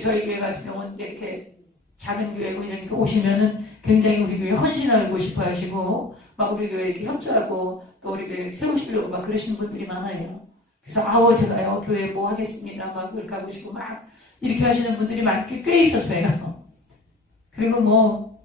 저희 교회 같은 경우는 이제 이렇게 작은 교회고 이러니까 오시면은 굉장히 우리 교회 헌신하고 싶어 하시고 막 우리 교회 이렇게 협조하고 또 우리 교회 세우시려고 막 그러시는 분들이 많아요. 그래서 제가요 교회 뭐 하겠습니다 막 그렇게 하고 싶고 막 이렇게 하시는 분들이 많게 꽤 있었어요. 그리고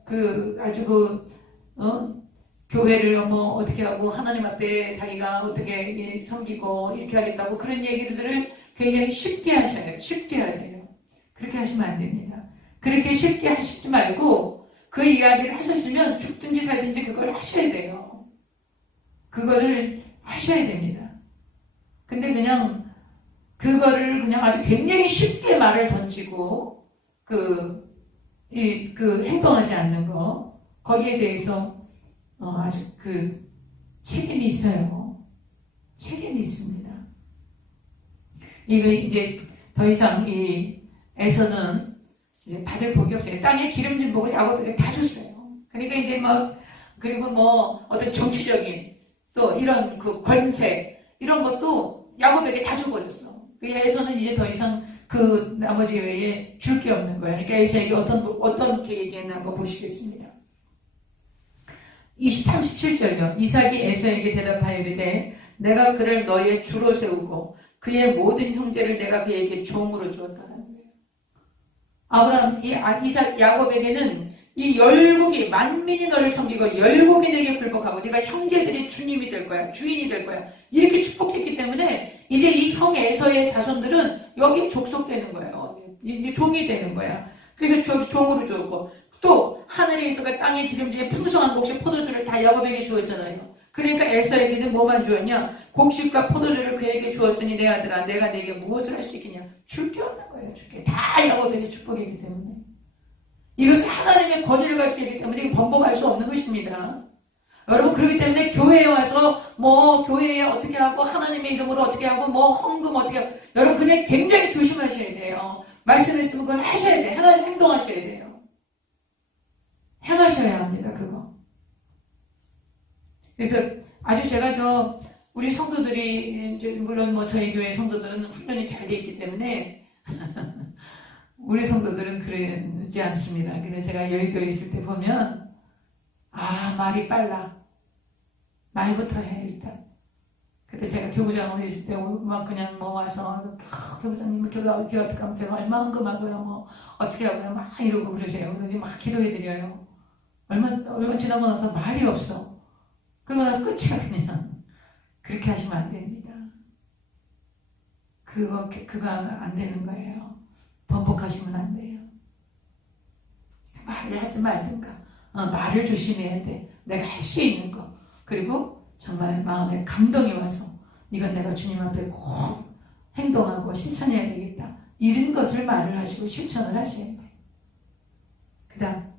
교회를 어떻게 하고 하나님 앞에 자기가 어떻게 섬기고 이렇게 하겠다고 그런 얘기들을 굉장히 쉽게 하셔요. 쉽게 하세요. 그렇게 하시면 안 됩니다. 그렇게 쉽게 하시지 말고 그 이야기를 하셨으면 죽든지 살든지 그걸 하셔야 돼요. 그거를 하셔야 됩니다. 근데 그냥 그거를 그냥 아주 굉장히 쉽게 말을 던지고 행동하지 않는 거 거기에 대해서 아주 책임이 있어요. 책임이 있습니다. 이거 이제 더 이상 이 에서는 이제 받을 복이 없어요. 땅에 기름진 복을 야곱에게 다 줬어요. 그러니까 이제 그리고 어떤 정치적인 또 이런 권세 이런 것도 야곱에게 다 줘버렸어. 에서는 이제 더 이상 그 나머지 외에 줄 게 없는 거예요. 그러니까 에서에게 어떤 계획이 있나 한번 보시겠습니다. 37절요. 이삭이 에서에게 대답하여 이르되 내가 그를 너의 주로 세우고 그의 모든 형제를 내가 그에게 종으로 주었다는 거예요. 야곱에게는 이 열국이 만민이 너를 섬기고 열국이 내게 굴복하고 네가 형제들의 주님이 될 거야. 주인이 될 거야. 이렇게 축복했기 때문에 이제 이 형 에서의 자손들은 여기에 족속되는 거예요. 이제 종이 되는 거야. 그래서 종으로 주었고 또 하늘에서가 땅의 기름지에 풍성한 곡식 포도주를 다 야곱에게 주었잖아요. 그러니까 에서에게는 뭐만 주었냐? 곡식과 포도주를 그에게 주었으니 내 아들아 내가 내게 무엇을 할 수 있겠냐? 줄 게 없는 거예요. 줄 게 다 야곱에게 축복이기 때문에. 이것은 하나님의 권위를 가지고 있기 때문에 이게 번복할 수 없는 것입니다. 여러분 그렇기 때문에 교회에 와서 교회에 어떻게 하고 하나님의 이름으로 어떻게 하고 헌금 어떻게 하고 여러분 그냥 굉장히 조심하셔야 돼요. 말씀했으면 그걸 하셔야 돼요. 하나님 행동하셔야 돼요. 행하셔야 합니다. 그거. 그래서 아주 제가 우리 성도들이 물론 저희 교회 성도들은 훈련이 잘 돼 있기 때문에 우리 성도들은 그러지 않습니다. 근데 제가 여의도에 있을 때 보면 말이 빨라. 말부터 해 일단. 그때 제가 교구장으로 있을 때 그냥 와서 교구장님 교회 어떻게 하면 제가 얼마 헌금하고요 어떻게 하고요 막 이러고 그러세요. 그래서 막 기도해드려요. 얼마 지나고 나서 말이 없어. 그러고 나서 끝이야 그냥. 그렇게 하시면 안 됩니다. 그거 안 되는 거예요. 번복하시면 안 돼요. 말을 하지 말든가 말을 조심해야 돼. 내가 할 수 있는 거. 그리고 정말 마음에 감동이 와서 이건 내가 주님 앞에 꼭 행동하고 실천해야 되겠다. 이런 것을 말을 하시고 실천을 하셔야 돼. 그 다음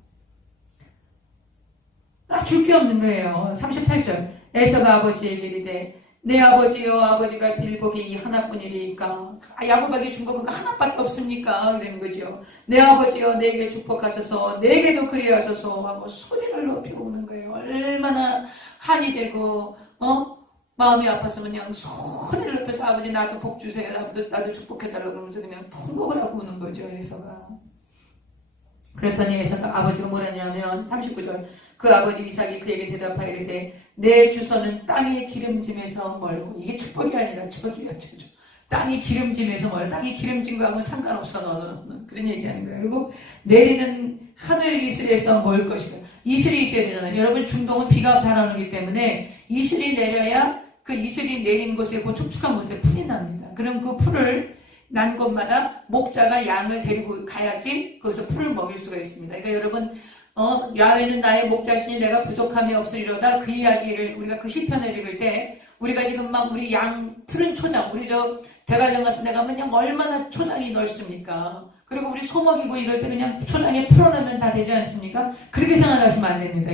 줄 게 없는 거예요. 38절 에서가 아버지에게 이르되 내 아버지여 아버지가 빌복이 이 하나뿐이리까 야곱에게 준 거 그거 하나밖에 없습니까? 그러는 거죠. 내 아버지여 내게 축복하소서 내게도 그리하소서 하고 소리를 높이고 오는 거예요. 얼마나 한이 되고 마음이 아파서 그냥 소리를 높여서 아버지 나도 복 주세요. 나도 축복해달라고 그러면서 그냥 통곡을 하고 오는 거죠. 에서가. 그랬더니 에서가 아버지가 뭐라냐면 39절 그 아버지 이삭이 그에게 대답하이르되 내 주소는 땅의 기름짐에서 멀고 이게 축복이 아니라 저주야 저주. 땅이 기름짐에서 멀어. 땅이 기름진 거하고는 상관없어 너는. 그런 얘기하는 거예요. 그리고 내리는 하늘 이슬에서 멀 것이다. 이슬이 있어야 되잖아요. 여러분 중동은 비가 잘 안 오기 때문에 이슬이 내려야 그 이슬이 내린 곳에 그 촉촉한 곳에 풀이 납니다. 그럼 그 풀을 난 곳마다 목자가 양을 데리고 가야지 거기서 풀을 먹일 수가 있습니다. 그러니까 여러분 야훼는 나의 목자시니 내가 부족함이 없으리로다, 그 이야기를 우리가 그 시편을 읽을 때 우리가 지금 막 우리 양 푸른 초장, 우리 저 대관령 같은 데 가면 그냥 얼마나 초장이 넓습니까? 그리고 우리 소 먹이고 이럴 때 그냥 초장에 풀어놓으면 다 되지 않습니까? 그렇게 생각하시면 안 됩니다.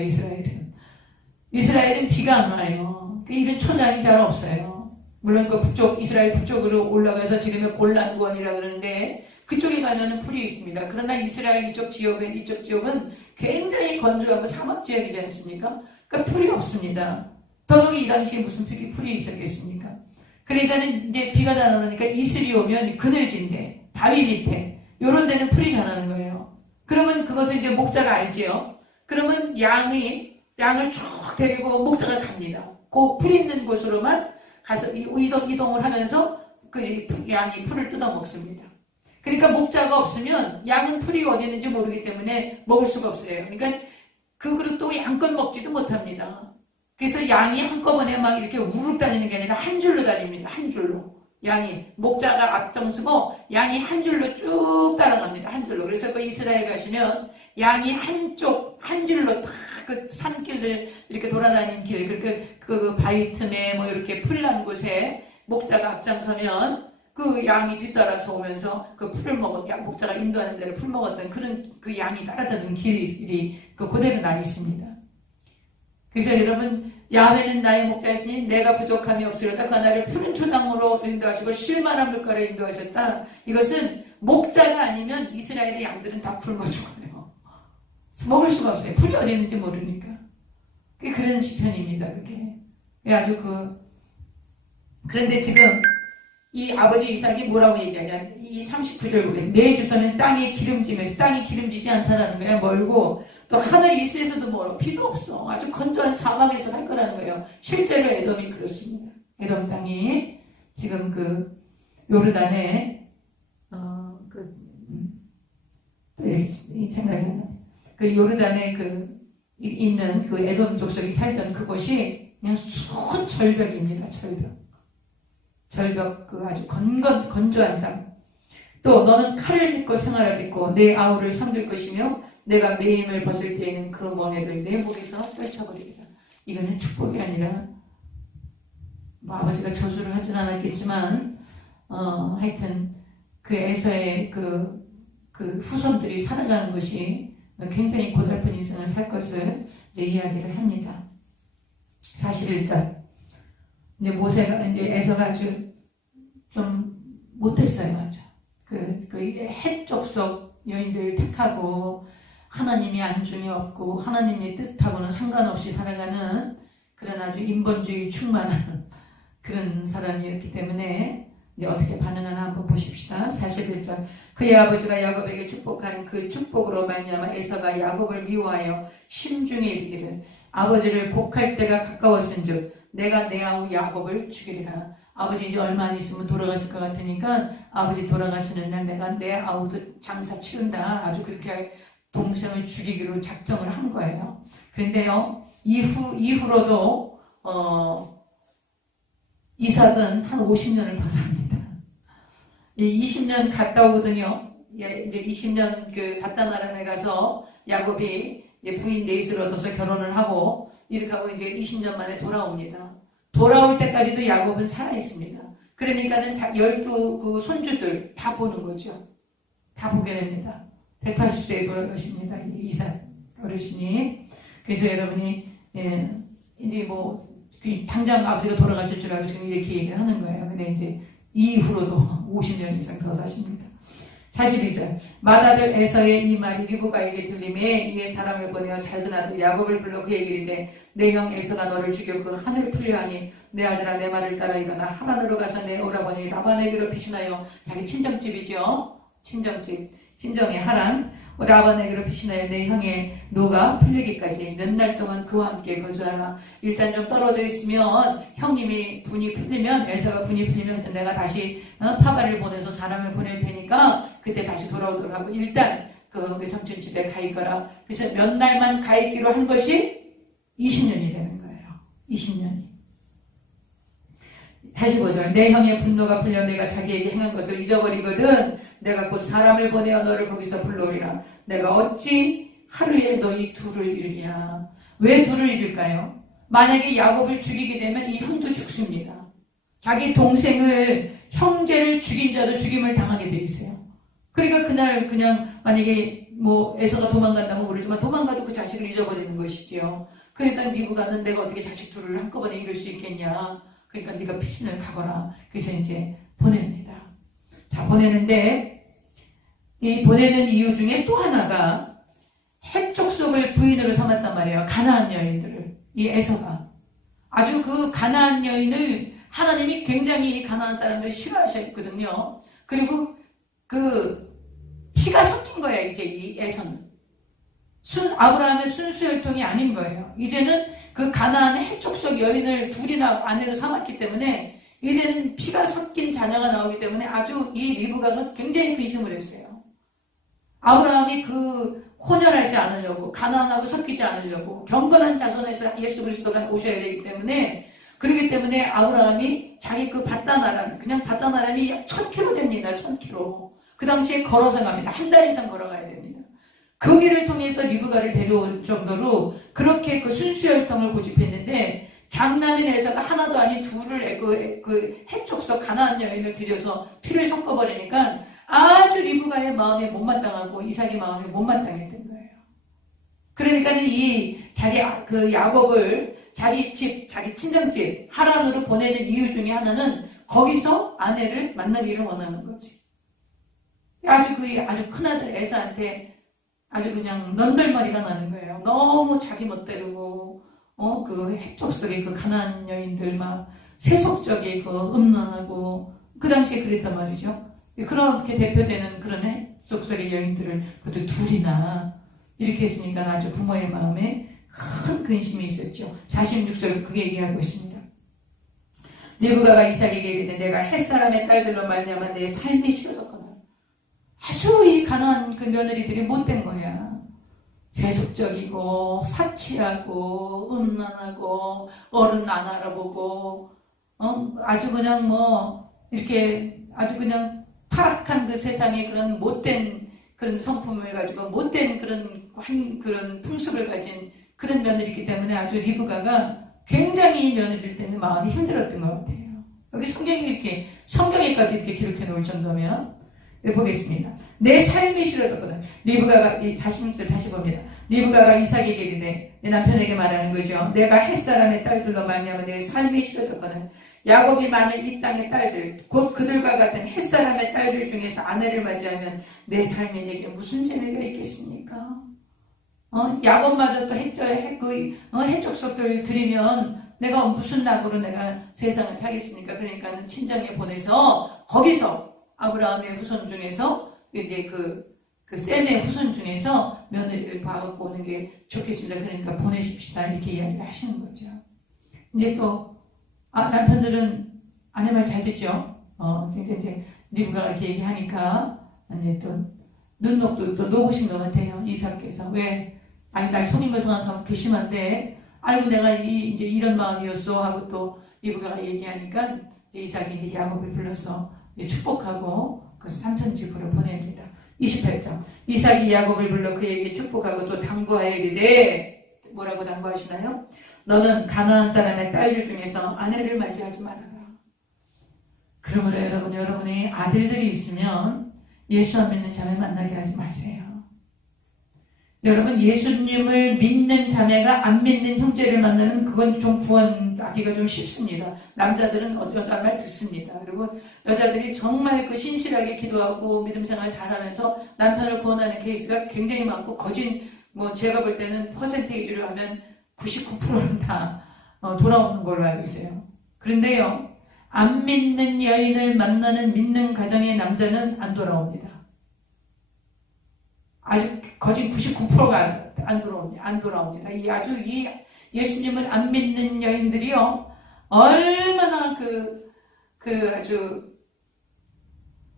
이스라엘은 비가 안 와요. 이런 초장이 잘 없어요. 물론 그 이스라엘 북쪽으로 올라가서 지금의 골란구원이라 그러는데 그쪽에 가면은 풀이 있습니다. 그러나 이스라엘 이쪽 지역은 굉장히 건조하고 사막 지역이지 않습니까? 그러니까 풀이 없습니다. 더더욱 이 당시에 무슨 풀이 있었겠습니까? 그러니까는 이제 비가 잘 안 오니까 이슬이 오면 그늘진데, 바위 밑에, 요런 데는 풀이 자라는 거예요. 그러면 그것을 이제 목자가 알지요. 그러면 양을 쭉 데리고 목자가 갑니다. 그 풀 있는 곳으로만 가서 이동을 하면서 그 양이 풀을 뜯어 먹습니다. 그러니까 목자가 없으면 양은 풀이 어디 있는지 모르기 때문에 먹을 수가 없어요. 그러니까 그 그릇도 양껏 먹지도 못합니다. 그래서 양이 한꺼번에 막 이렇게 우르르 다니는 게 아니라 한 줄로 다닙니다. 한 줄로. 양이, 목자가 앞장서고 양이 한 줄로 쭉 따라갑니다. 한 줄로. 그래서 그 이스라엘 가시면 양이 한 줄로 다 그 산길을 이렇게 돌아다니는 길, 그렇게 그 바위 틈에 뭐 이렇게 풀난 곳에 목자가 앞장서면 그 양이 뒤따라서 오면서 그 풀을 목자가 인도하는 데를 풀 먹었던 그런 그 양이 따라다니는 길이 그대로 나 있습니다. 그래서 여러분, 야훼는 나의 목자시니 내가 부족함이 없으려다 그 나를 푸른 초장으로 인도하시고 쉴만한 물가로 인도하셨다. 이것은 목자가 아니면 이스라엘의 양들은 다 굶어 죽어요. 먹을 수가 없어요. 풀이 어디 있는지 모르니까. 그런 시편입니다. 그게. 아주 그런데 지금 이 아버지 이삭이 뭐라고 얘기하냐. 이 39절 보겠습니다. 내 주소는 땅이 기름지지 않다라는 거예요. 멀고 또 하늘 이슬에서도 멀어. 비도 없어. 아주 건조한 사막에서 살 거라는 거예요. 실제로 에돔이 그렇습니다. 에돔 땅이 지금 요르단에 이 생각이 나요. 그 요르단에 있는 그 에돔 족속이 살던 그곳이 그냥 순 절벽입니다. 절벽 아주 건조한 땅. 또 너는 칼을 믿고 생활하겠고 내 아우를 삼들 것이며 내가 매임을 벗을 때에는 그 멍에를 내 목에서 떨쳐버리리라. 이거는 축복이 아니라 뭐 아버지가 저주를 하진 않았겠지만 하여튼 그 에서의 그 후손들이 살아가는 것이 굉장히 고달픈 인생을 살 것을 이제 이야기를 합니다. 41절. 이제 에서가 아주 좀 못했어요. 아주. 헷 족속 여인들 택하고 하나님이 안중이 없고 하나님의 뜻하고는 상관없이 살아가는 그런 아주 인본주의 충만한 그런 사람이었기 때문에 이제 어떻게 반응하나 한번 보십시다. 41절. 그의 아버지가 야곱에게 축복한 그 축복으로 말미암아 에서가 야곱을 미워하여 심중에 이르기를 아버지를 복할 때가 가까웠은즉 내가 내 아우 야곱을 죽이리라. 아버지 이제 얼마 안 있으면 돌아가실 것 같으니까 아버지 돌아가시는 날 내가 내 아우도 장사 치른다. 아주 그렇게 동생을 죽이기로 작정을 한 거예요. 그런데요, 이후로도 이삭은 한 50년을 더 삽니다. 20년 갔다 오거든요. 이제 20년 그 바다나람에 가서 야곱이 이제 부인 네이스를 얻어서 결혼을 하고 이렇게 하고 이제 20년 만에 돌아옵니다. 돌아올 때까지도 야곱은 살아있습니다. 그러니까는 12 손주들 다 보는 거죠. 다 보게 됩니다. 180세에 돌아가십니다. 이삭 어르신이. 그래서 여러분이 이제 당장 아버지가 돌아가실 줄 알고 지금 이렇게 얘기를 하는 거예요. 근데 이제 이후로도 50년 이상 더 사십니다. 42절. 맏아들 에서의 이 말이 리브가에게 들림에 이에 사람을 보내어 작은 아들 야곱을 불러 그에게 이르되 내 형 에서가 너를 죽여 그 하늘을 풀려하니 내 아들아 내 말을 따라 이거나 하란으로 가서 내 오라버니 라반에게로 피신하여 자기 친정집이죠. 친정의 하란 라반에게로 피신하여 내 형의 노가 풀리기까지 몇 날 동안 그와 함께 거주하라. 일단 좀 떨어져 있으면 형님이 분이 풀리면 에서가 분이 풀리면 내가 다시 파바를 보내서 사람을 보낼 테니까 그때 다시 돌아오도록 하고 일단 그 외삼촌 집에 가 있거라. 그래서 몇 날만 가 있기로 한 것이 20년이 되는 거예요. 20년이. 45절 내 형의 분노가 풀려 내가 자기에게 행한 것을 잊어버리거든 내가 곧 사람을 보내어 너를 거기서 불러오리라. 내가 어찌 하루에 너희 둘을 잃으랴. 왜 둘을 잃을까요? 만약에 야곱을 죽이게 되면 이 형도 죽습니다. 자기 동생을 형제를 죽인 자도 죽임을 당하게 돼 있어요. 그러니까 그날 그냥 만약에 뭐 에서가 도망간다고 모르지만 도망가도 그 자식을 잊어버리는 것이지요. 그러니까 리브가는 내가 어떻게 자식 둘을 한꺼번에 잃을 수 있겠냐. 그러니까 네가 피신을 가거라. 그래서 이제 보냅니다. 자, 보내는데 이 보내는 이유 중에 또 하나가 헷 족속을 부인으로 삼았단 말이에요. 가나안 여인들을. 이 에서가 아주 그 가나안 여인을 하나님이 굉장히 이 가나안 사람들을 싫어하셨거든요. 그리고 그 피가 섞인 거예요. 이제 이 에서는 아브라함의 순수혈통이 아닌 거예요. 이제는 그 가나안 헷족속 여인을 둘이나 아내로 삼았기 때문에 이제는 피가 섞인 자녀가 나오기 때문에 아주 이 리브가가 굉장히 근심을 했어요. 아브라함이 그 혼혈하지 않으려고 가나안하고 섞이지 않으려고 경건한 자손에서 예수 그리스도가 오셔야 되기 때문에 그렇기 때문에 아브라함이 자기 그 밧다나람 그냥 밧다나람이 1000km 됩니다. 1000km. 그 당시에 걸어서 갑니다. 한 달 이상 걸어가야 됩니다. 그 길을 통해서 리브가를 데려올 정도로 그렇게 그 순수혈통을 고집했는데 장남인 에서가 하나도 아닌 둘을 그 헷족속 가나안 여인을 들여서 피를 섞어버리니까 아주 리브가의 마음에 못마땅하고 이삭의 마음에 못마땅했던 거예요. 그러니까 이 자기 그 야곱을 자기 집, 자기 친정집 하란으로 보내는 이유 중에 하나는 거기서 아내를 만나기를 원하는 거지. 아주 큰아들 에서한테 아주 그냥 넌덜머리가 나는 거예요. 너무 자기 멋대로고, 그 헷족 속에 그 가난한 여인들 막 세속적이 그 음란하고, 그 당시에 그랬단 말이죠. 그렇게 대표되는 그런 헷족 속의 여인들을 그것도 둘이나 이렇게 했으니까 아주 부모의 마음에 큰 근심이 있었죠. 46절 그게 얘기하고 있습니다. 리브가가 이삭에게 이르되 내가 햇사람의 딸들로 말미암아 내 삶이 싫어졌거든. 아주 이 가난한 그 며느리들이 못된 거야. 세속적이고 사치하고 음란하고 어른 안 알아보고 아주 그냥 뭐 이렇게 아주 그냥 타락한 그 세상에 그런 못된 그런 성품을 가지고 못된 그런 풍습을 가진 그런 며느리이기 때문에 아주 리브가가 굉장히 며느리들 때문에 마음이 힘들었던 것 같아요. 여기 성경에까지 이렇게 기록해 놓을 정도면 보겠습니다. 내 삶이 싫어졌거든. 리브가가 46절 다시 봅니다. 리브가가 이삭에게 이르되 내 남편에게 말하는 거죠. 내가 햇사람의 딸들로 말미암아 내 삶이 싫어졌거든. 야곱이 만일 이 땅의 딸들 곧 그들과 같은 햇사람의 딸들 중에서 아내를 맞이하면 내 삶에 내게 무슨 재미가 있겠습니까? 야곱마저 또 햇족속들 들이면 내가 무슨 낙으로 내가 세상을 살겠습니까? 그러니까는 친정에 보내서 거기서 아브라함의 후손 중에서 이제 그 셈의 후손 중에서 며느리를 봐갖고 오는 게 좋겠습니다. 그러니까 보내십시다 이렇게 이야기를 하시는 거죠. 이제 또 남편들은 아내 말 잘 듣죠. 이제 리브가가 이렇게 얘기하니까 이제 또 눈독도 또 녹으신 것 같아요. 이삭께서 왜 날 속인 거 생각하면 괘씸한데 아이고 내가 이제 이런 마음이었어 하고 또 리브가가 얘기하니까 이삭이 이제 야곱을 불러서 축복하고 그 삼촌 집으로 보냅니다. 28장 이삭이 야곱을 불러 그에게 축복하고 또 당부하여 이르되 뭐라고 당부하시나요? 너는 가나안 사람의 딸들 중에서 아내를 맞이하지 말아라. 그러므로 여러분의 아들들이 있으면 예수 안 믿는 자매 만나게 하지 마세요. 여러분 예수님을 믿는 자매가 안 믿는 형제를 만나는 그건 좀 구원하기가 좀 쉽습니다. 남자들은 여자 말 듣습니다. 그리고 여자들이 정말 그 신실하게 기도하고 믿음 생활 잘하면서 남편을 구원하는 케이스가 굉장히 많고 제가 볼 때는 퍼센테이지로 하면 99%는 다 돌아오는 걸로 알고 있어요. 그런데요 안 믿는 여인을 만나는 믿는 가정의 남자는 안 돌아옵니다. 아주 거진 99%가 안 돌아옵니다. 이 예수님을 안 믿는 여인들이요, 얼마나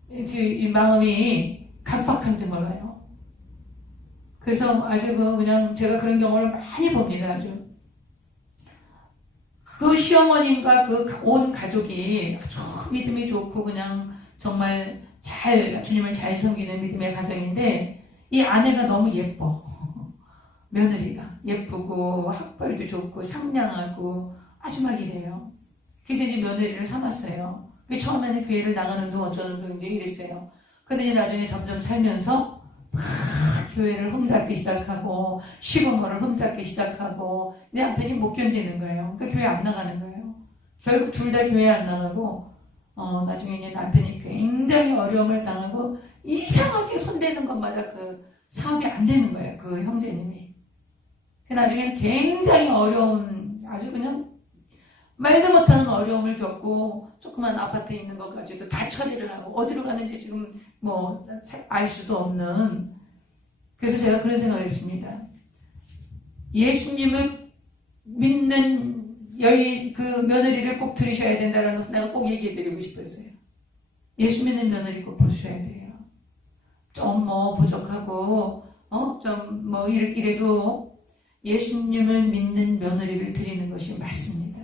이 마음이 각박한지 몰라요. 그래서 아주 그냥 제가 그런 경우를 많이 봅니다. 아주 그 시어머님과 그 온 가족이 아주 믿음이 좋고 그냥 정말 주님을 잘 섬기는 믿음의 가정인데 이 아내가 너무 예뻐. 며느리가 예쁘고 학벌도 좋고 상냥하고 아주 막 이래요. 그래서 이제 며느리를 삼았어요. 처음에는 교회를 나가는 둥 어쩌는 둥 이제 이랬어요. 근데 이제 나중에 점점 살면서 막 교회를 흠잡기 시작하고 시부모를 흠잡기 시작하고 내 남편이 못 견디는 거예요. 그러니까 교회 안 나가는 거예요. 결국 둘 다 교회 안 나가고 나중에 이제 남편이 굉장히 어려움을 당하고 이상하게 손대는 것마다 그 사업이 안 되는 거예요. 그 형제님이. 나중에는 굉장히 어려운 아주 그냥 말도 못하는 어려움을 겪고 조그만 아파트에 있는 것 가지고 다 처리를 하고 어디로 가는지 지금 뭐 알 수도 없는. 그래서 제가 그런 생각을 했습니다. 예수님을 믿는 그 며느리를 꼭 들으셔야 된다는 것을 내가 꼭 얘기해 드리고 싶었어요. 예수 믿는 며느리 꼭 보셔야 돼요. 좀 뭐 부족하고 좀 뭐 이래도 예수님을 믿는 며느리를 드리는 것이 맞습니다.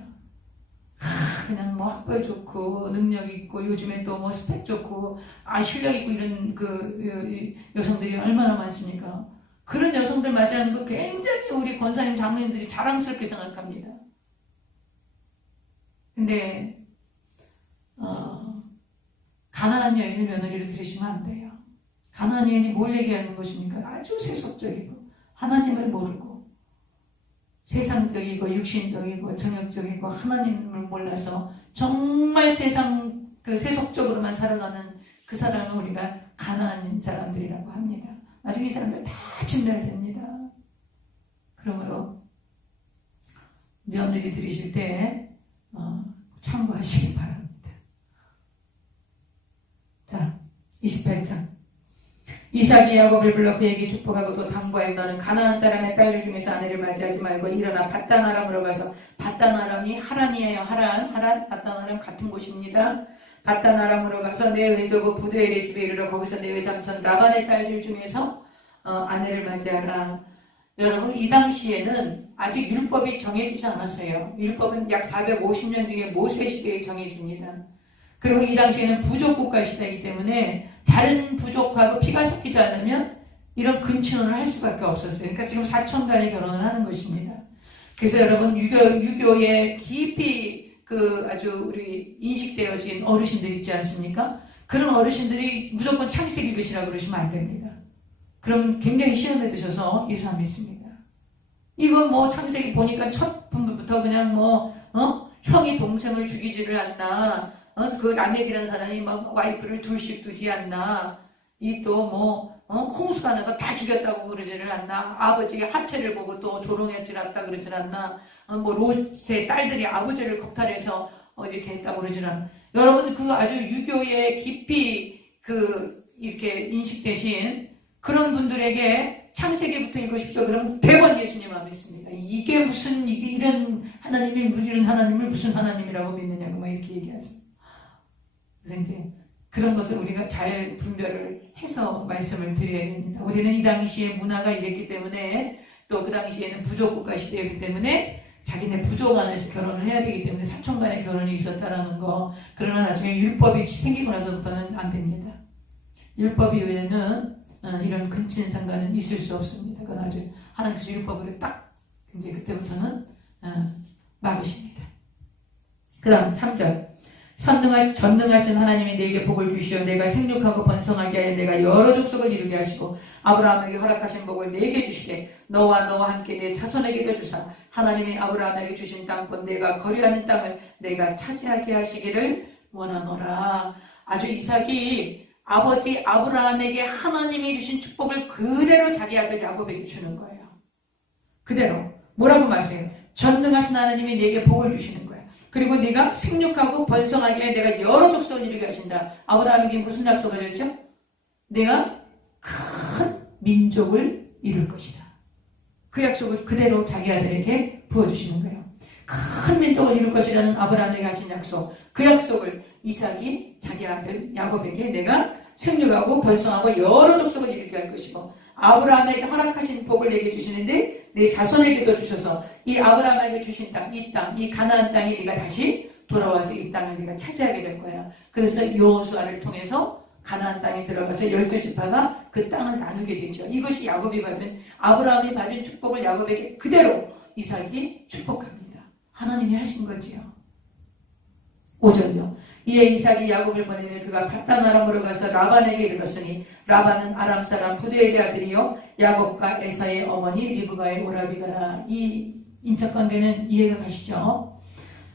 그냥 뭐 학벌 좋고 능력 있고 요즘에 또 뭐 스펙 좋고 실력 있고 이런 그 여성들이 얼마나 많습니까? 그런 여성들 맞이하는 거 굉장히 우리 권사님 장로님들이 자랑스럽게 생각합니다. 근데 가나안 여인을 며느리로 들으시면 안 돼요. 가나안 여인이 뭘 얘기하는 것입니까? 아주 세속적이고 하나님을 모르고 세상적이고 육신적이고 정욕적이고 하나님을 몰라서 정말 세상 그 세속적으로만 살아가는 그 사람을 우리가 가나안 사람들이라고 합니다. 나중에 이 사람들 다 진멸됩니다. 그러므로 며느리 들이실 때 참고하시기 바랍니다. 자, 28장. 이삭이 야곱을 불러 그에게 축복하고 또 당부하여 너는 가나안 사람의 딸들 중에서 아내를 맞이하지 말고 일어나 밧단 아람으로 가서 밧단 아람이 하란이에요. 하란 밧단 아람 같은 곳입니다. 밧단 아람으로 가서 내 외조부 부드엘의 집에 이르러 거기서 내 외삼촌 라반의 딸들 중에서 아내를 맞이하라. 여러분 이 당시에는 아직 율법이 정해지지 않았어요. 율법은 약 450년 뒤에 모세 시대에 정해집니다. 그리고 이 당시에는 부족 국가 시대이기 때문에 다른 부족하고 피가 섞이지 않으면 이런 근친혼을 할 수밖에 없었어요. 그러니까 지금 사촌 간의 결혼을 하는 것입니다. 그래서 여러분 유교에 깊이 아주 우리 인식되어진 어르신들 있지 않습니까? 그런 어르신들이 무조건 창세기 교시라고 그러시면 안 됩니다. 그럼 굉장히 시험에 드셔서 예수 안 믿습니다. 이거 뭐 창세기 보니까 첫 부분부터 그냥 형이 동생을 죽이지를 않나, 그 라멕이라는 사람이 막 와이프를 둘씩 두지 않나, 홍수가 나서 다 죽였다고 그러지를 않나, 아버지의 하체를 보고 또 조롱하지 않다 그러질 않나, 롯의 딸들이 아버지를 겁탈해서 이렇게 했다고 그러질 않나. 여러분 그 아주 유교에 깊이 이렇게 인식되신 그런 분들에게 창세기부터 읽으십시오. 그럼 대번 예수님 안 믿습니다. 이게 이런 하나님이 이런 하나님을 무슨 하나님이라고 믿느냐고 막 이렇게 얘기하세요. 그래서 이제 그런 것을 우리가 잘 분별을 해서 말씀을 드려야 됩니다. 우리는 이 당시에 문화가 이랬기 때문에 또 그 당시에는 부족국가 시대였기 때문에 자기네 부족 안에서 결혼을 해야 되기 때문에 사촌 간의 결혼이 있었다라는 거. 그러나 나중에 율법이 생기고 나서부터는 안 됩니다. 율법 이후에는 이런 근친 상관은 있을 수 없습니다. 그건 아주 하나님께서 율법으로 딱 이제 그때부터는 막으십니다. 그 다음 3절. 전능하신 하나님이 내게 복을 주시어 내가 생육하고 번성하게 하여 내가 여러 족속을 이루게 하시고 아브라함에게 허락하신 복을 내게 주시되 너와 너와 함께 내 자손에게도 주사 하나님이 아브라함에게 주신 땅 곧 내가 거류하는 땅을 내가 차지하게 하시기를 원하노라. 아주 이삭이 아버지 아브라함에게 하나님이 주신 축복을 그대로 자기 아들 야곱에게 주는 거예요. 그대로. 뭐라고 말씀해요? 전능하신 하나님이 내게 복을 주시는 거예요. 그리고 네가 생육하고 번성하게 해 내가 여러 족속을 이루게 하신다. 아브라함에게 무슨 약속을 하셨죠? 내가 큰 민족을 이룰 것이다. 그 약속을 그대로 자기 아들에게 부어주시는 거예요. 큰 민족을 이룰 것이라는 아브라함에게 하신 약속. 그 약속을 이삭이 자기 아들 야곱에게 내가 생육하고 번성하고 여러 족속을 이루게 할 것이고 아브라함에게 허락하신 복을 내게 주시는데 내 자손에게도 주셔서 이 아브라함에게 주신 땅, 이 가나안 땅이 네가 다시 돌아와서 이 땅을 네가 차지하게 될 거야. 그래서 여호수아를 통해서 가나안 땅에 들어가서 12지파가 그 땅을 나누게 되죠. 이것이 아브라함이 받은 축복을 야곱에게 그대로 이삭이 축복합니다. 하나님이 하신 거지요. 5절요. 이에 이삭이 야곱을 보내며 그가 바단 아람으로 가서 라반에게 이르렀으니 라반은 아람 사람 부두엘의 아들이요 야곱과 에사의 어머니 리브가의 오라비가라. 이 인척 관계는 이해가 가시죠?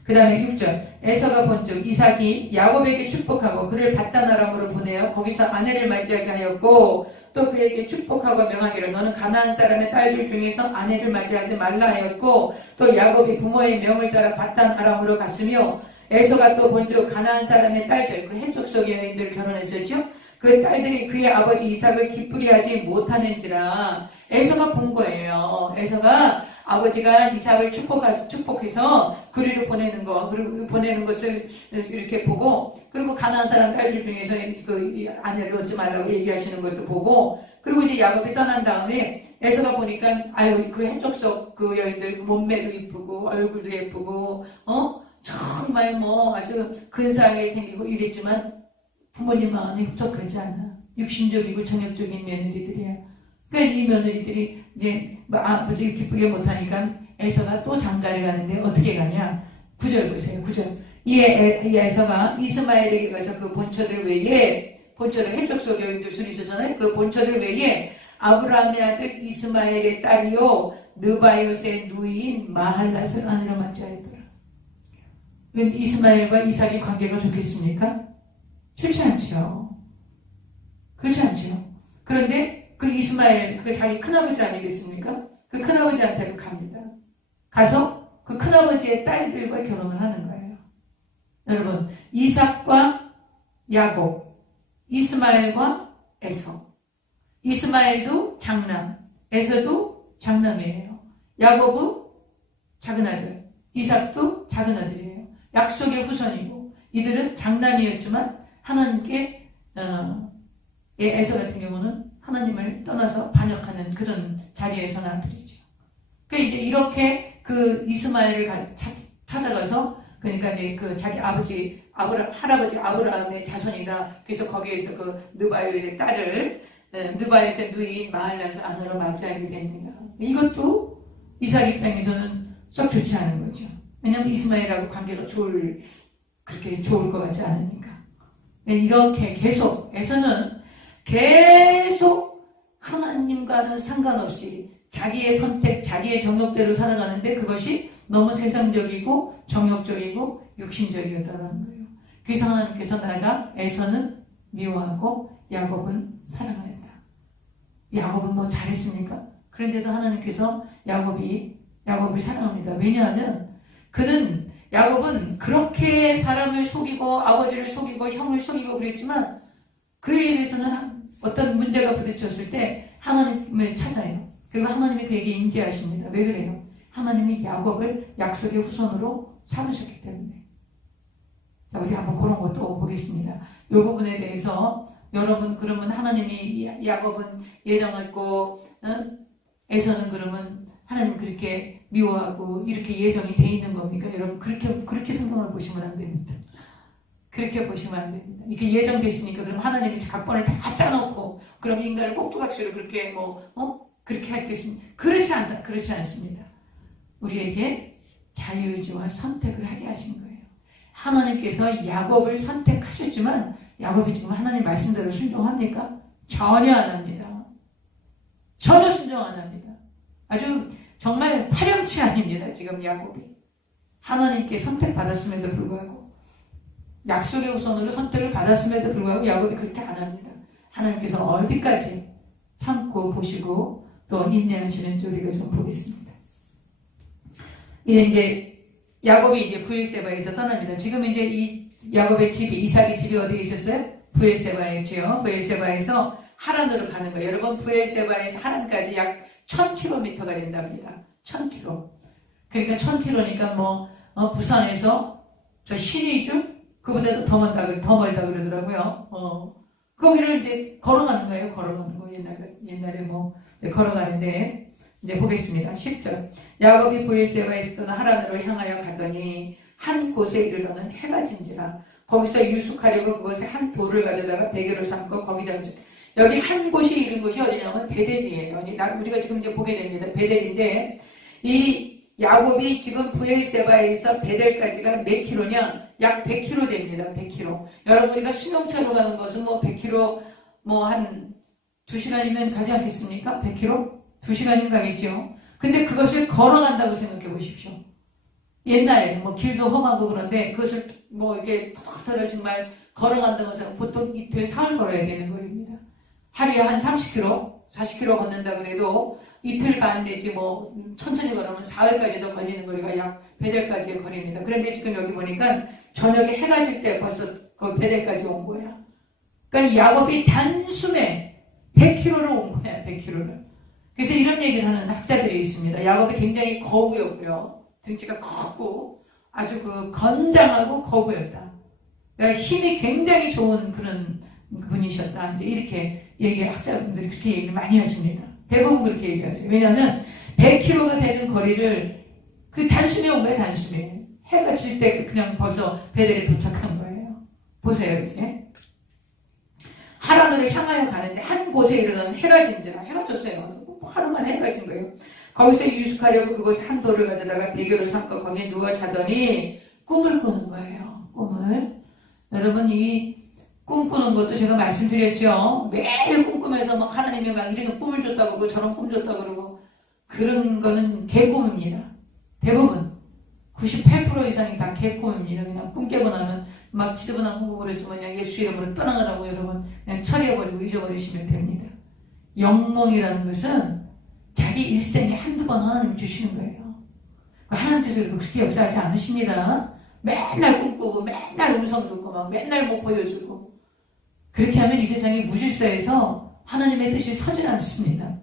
그 다음에 6절. 에서가 본즉 이삭이 야곱에게 축복하고 그를 바단 아람으로 보내어 거기서 아내를 맞이하게 하였고 또 그에게 축복하고 명하기를 너는 가나안 사람의 딸들 중에서 아내를 맞이하지 말라 하였고 또 야곱이 부모의 명을 따라 바단 아람으로 갔으며 에서가 또 본즉 가나안 사람의 딸들, 그 해족속 여인들 결혼했었죠. 그 딸들이 그의 아버지 이삭을 기쁘게 하지 못하는지라. 에서가 본 거예요. 에서가 아버지가 이삭을 축복해서 그리로 보내는 거, 그리고 보내는 것을 이렇게 보고, 그리고 가나안 사람 딸들 중에서 그 아내를 얻지 말라고 얘기하시는 것도 보고, 그리고 이제 야곱이 떠난 다음에 에서가 보니까 아유 그 해족속 그 여인들 몸매도 이쁘고 얼굴도 예쁘고 정말 아주 근사하게 생기고 이랬지만 부모님 마음이 흡족하지 않아. 육신적이고 정욕적인 며느리들이야. 그러니까 이 며느리들이 이제 아버지 기쁘게 못하니까 에서가 또 장가를 가는데 어떻게 가냐. 9절 보세요. 9절. 이에 에서가 이스마엘에게 가서 그 본처들 외에 본처들 해족속 여인들 술이 있었잖아요. 그 본처들 외에 아브라함의 아들 이스마엘의 딸이요 느바요스의 누이인 마할랏을 아내로 맞이하였더라. 이스마엘과 이삭의 관계가 좋겠습니까? 좋지 않죠. 그렇지 않죠. 그런데 그 이스마엘, 그 자기 큰아버지 아니겠습니까? 그 큰아버지한테로 갑니다. 가서 그 큰아버지의 딸들과 결혼을 하는 거예요. 여러분, 이삭과 야곱, 이스마엘과 에서. 이스마엘도 장남, 에서도 장남이에요. 야곱은 작은 아들, 이삭도 작은 아들이에요. 약속의 후손이고 이들은 장남이었지만 하나님께 에서 같은 경우는 하나님을 떠나서 반역하는 그런 자리에서 난 아들이죠. 그러니까 이제 이렇게 그 이스마엘을 찾아가서 그러니까 이제 그 자기 할아버지 아브라함의 자손이다. 그래서 거기에서 그 느바요의 딸을 느바요의 누이인 마할랏을 아내로 맞이하게 됩니다. 이것도 이삭 입장에서는 썩 좋지 않은 거죠. 왜냐하면 이스마엘하고 관계가 그렇게 좋을 것 같지 않으니까. 이렇게 에서는 계속 하나님과는 상관없이 자기의 선택, 자기의 정욕대로 살아가는데 그것이 너무 세상적이고 정욕적이고 육신적이었다는 거예요. 그래서 하나님께서 에서는 미워하고 야곱은 사랑하였다. 야곱은 잘했습니까? 그런데도 하나님께서 야곱을 사랑합니다. 왜냐하면 야곱은 그렇게 사람을 속이고 아버지를 속이고 형을 속이고 그랬지만 그에 대해서는 어떤 문제가 부딪혔을 때 하나님을 찾아요. 그리고 하나님이 그에게 인지하십니다. 왜 그래요? 하나님이 야곱을 약속의 후손으로 삼으셨기 때문에. 자, 우리 한번 그런 것도 보겠습니다. 이 부분에 대해서 여러분 그러면 하나님이 야곱은 예정했고 에서는 그러면 하나님 그렇게 미워하고 이렇게 예정이 돼 있는 겁니까? 여러분 그렇게 성경을 보시면 안 됩니다. 그렇게 보시면 안 됩니다. 이렇게 예정됐으니까 그럼 하나님이 각본을 다 짜놓고 그럼 인간을 꼭두각시로 그렇게 그렇게 하겠습니까? 그렇지 않습니다. 우리에게 자유의지와 선택을 하게 하신 거예요. 하나님께서 야곱을 선택하셨지만 야곱이 지금 하나님 말씀대로 순종합니까? 전혀 안 합니다. 전혀 순종 안 합니다. 아주 정말 파렴치 아닙니다. 지금 야곱이 하나님께 선택받았음에도 불구하고 약속의 후손으로 선택을 받았음에도 불구하고 야곱이 그렇게 안 합니다. 하나님께서 어디까지 참고 보시고 또 인내하시는지 우리가 좀 보겠습니다. 이제 야곱이 이제 브엘세바에서 떠납니다. 지금 이제 이 야곱의 집이 이삭의 집이 어디에 있었어요? 브엘세바였죠. 브엘세바에서 하란으로 가는 거예요. 여러분 브엘세바에서 하란까지 약 1000km가 된답니다. 1000km. 그러니까 1000km니까 부산에서 저 신의주 그보다도 더 멀다 그러더라고요. 거기를 이제 걸어가는 거예요. 걸어가는 거. 옛날에 걸어가는데 이제 보겠습니다. 10절. 야곱이 브엘세바에 있던 하란으로 향하여 가더니 한 곳에 이르러는 해가 진지라. 거기서 유숙하려고 그곳에 한 돌을 가져다가 베개로 삼고 거기 앉은. 여기 한 곳이 이른 곳이 어디냐면 베델이에요. 우리가 지금 이제 보게 됩니다. 베델인데 이 야곱이 지금 브엘세바에서 베델까지가 몇 킬로냐? 약 100킬로 됩니다. 100킬로. 여러분 우리가 승용차로 가는 것은 뭐 100킬로 뭐 한 2시간이면 가지 않겠습니까? 100킬로? 2시간이면 가겠죠. 근데 그것을 걸어간다고 생각해 보십시오. 옛날에 뭐 길도 험하고 그런데 그것을 뭐 이렇게 터덜터덜 정말 걸어간다고 해서 보통 이틀 사흘 걸어야 되는 거입니다. 하루에 한 30km, 40km 걷는다 그래도 이틀 반 내지 뭐 천천히 걸으면 사흘까지도 걸리는 거리가 약 베델까지의 거리입니다. 그런데 지금 여기 보니까 저녁에 해가 질 때 벌써 그 베델까지 온 거야. 그러니까 야곱이 단숨에 100km를 온 거야, 100km를. 그래서 이런 얘기를 하는 학자들이 있습니다. 야곱이 굉장히 거부였고요. 등치가 컸고 아주 그 건장하고 거부였다. 그러니까 힘이 굉장히 좋은 그런 분이셨다. 이제 이렇게 학자분들이 그렇게 얘기를 많이 하십니다. 대부분 그렇게 얘기하세요. 왜냐하면 100km가 되는 거리를 그 단숨에 온 거예요. 단숨에. 해가 질 때 그냥 벌써 베델에 도착한 거예요. 보세요. 이제 하란으로 향하여 가는데 한 곳에 이르러는 해가 진지라. 해가 졌어요. 하루만 해가 진 거예요. 거기서 유숙하려고 그곳에 한 돌을 가져다가 베개로 삼고 거기에 누워 자더니 꿈을 꾸는 거예요. 꿈을. 여러분 이 꿈꾸는 것도 제가 말씀드렸죠. 매일 꿈꾸면서 막 하나님이 막 이런 꿈을 줬다고 그러고 저런 꿈 줬다고 그러고 그런 거는 개꿈입니다. 대부분 98% 이상이 다 개꿈입니다. 그냥 꿈 깨고 나면 막 지저분한 꿈 그래서 그냥 예수 이름으로 떠나가라고 여러분 그냥 처리해버리고 잊어버리시면 됩니다. 영몽이라는 것은 자기 일생에 한두 번 하나님 주시는 거예요. 하나님께서 그렇게 역사하지 않으십니다. 맨날 꿈꾸고 맨날 음성 듣고 막 맨날 뭐 보여주고 그렇게 하면 이 세상이 무질서해서 하나님의 뜻이 서질 않습니다.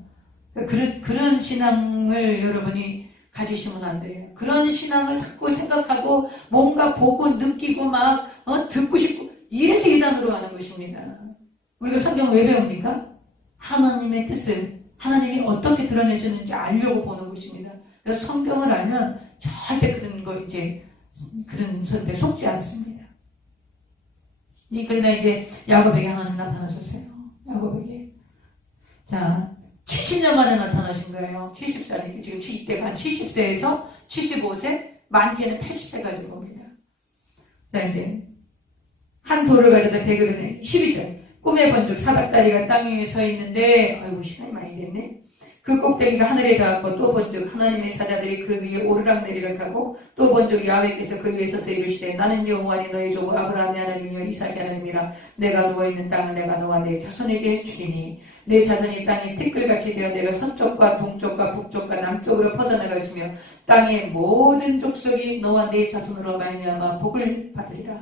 그런 신앙을 여러분이 가지시면 안 돼요. 그런 신앙을 자꾸 생각하고 뭔가 보고 느끼고 막 듣고 싶고 이래서 이단으로 가는 것입니다. 우리가 성경 왜 배웁니까? 하나님의 뜻을 하나님이 어떻게 드러내주는지 알려고 보는 것입니다. 그래서 성경을 알면 절대 그런 거 이제 그런 소리에 속지 않습니다. 그러나 이제 야곱에게 하나님 나타나셨어요. 야곱에게. 자, 70년 만에 나타나신 거예요. 70살이 지금 이때가 한 70세에서 75세, 많게는 80세까지 봅니다. 자, 이제 한 돌을 가져다 베개로 12절. 꿈에 본즉 사닥다리가 땅 위에 서 있는데, 아이고 시간이 많이 됐네. 그 꼭대기가 하늘에 닿았고 또 본즉 하나님의 사자들이 그 위에 오르락내리락 하고 또 본즉 야훼께서 그 위에 서서 이르시되 나는 여호와니 너희 조부 아브라함의 하나님이여 이삭의 하나님이라. 내가 누워있는 땅을 내가 너와 내 자손에게 주리니 내 자손이 땅에 티끌같이 되어 내가 서쪽과 동쪽과 북쪽과 남쪽으로 퍼져나갈 지며 땅의 모든 족속이 너와 내 자손으로 말미암아 복을 받으리라.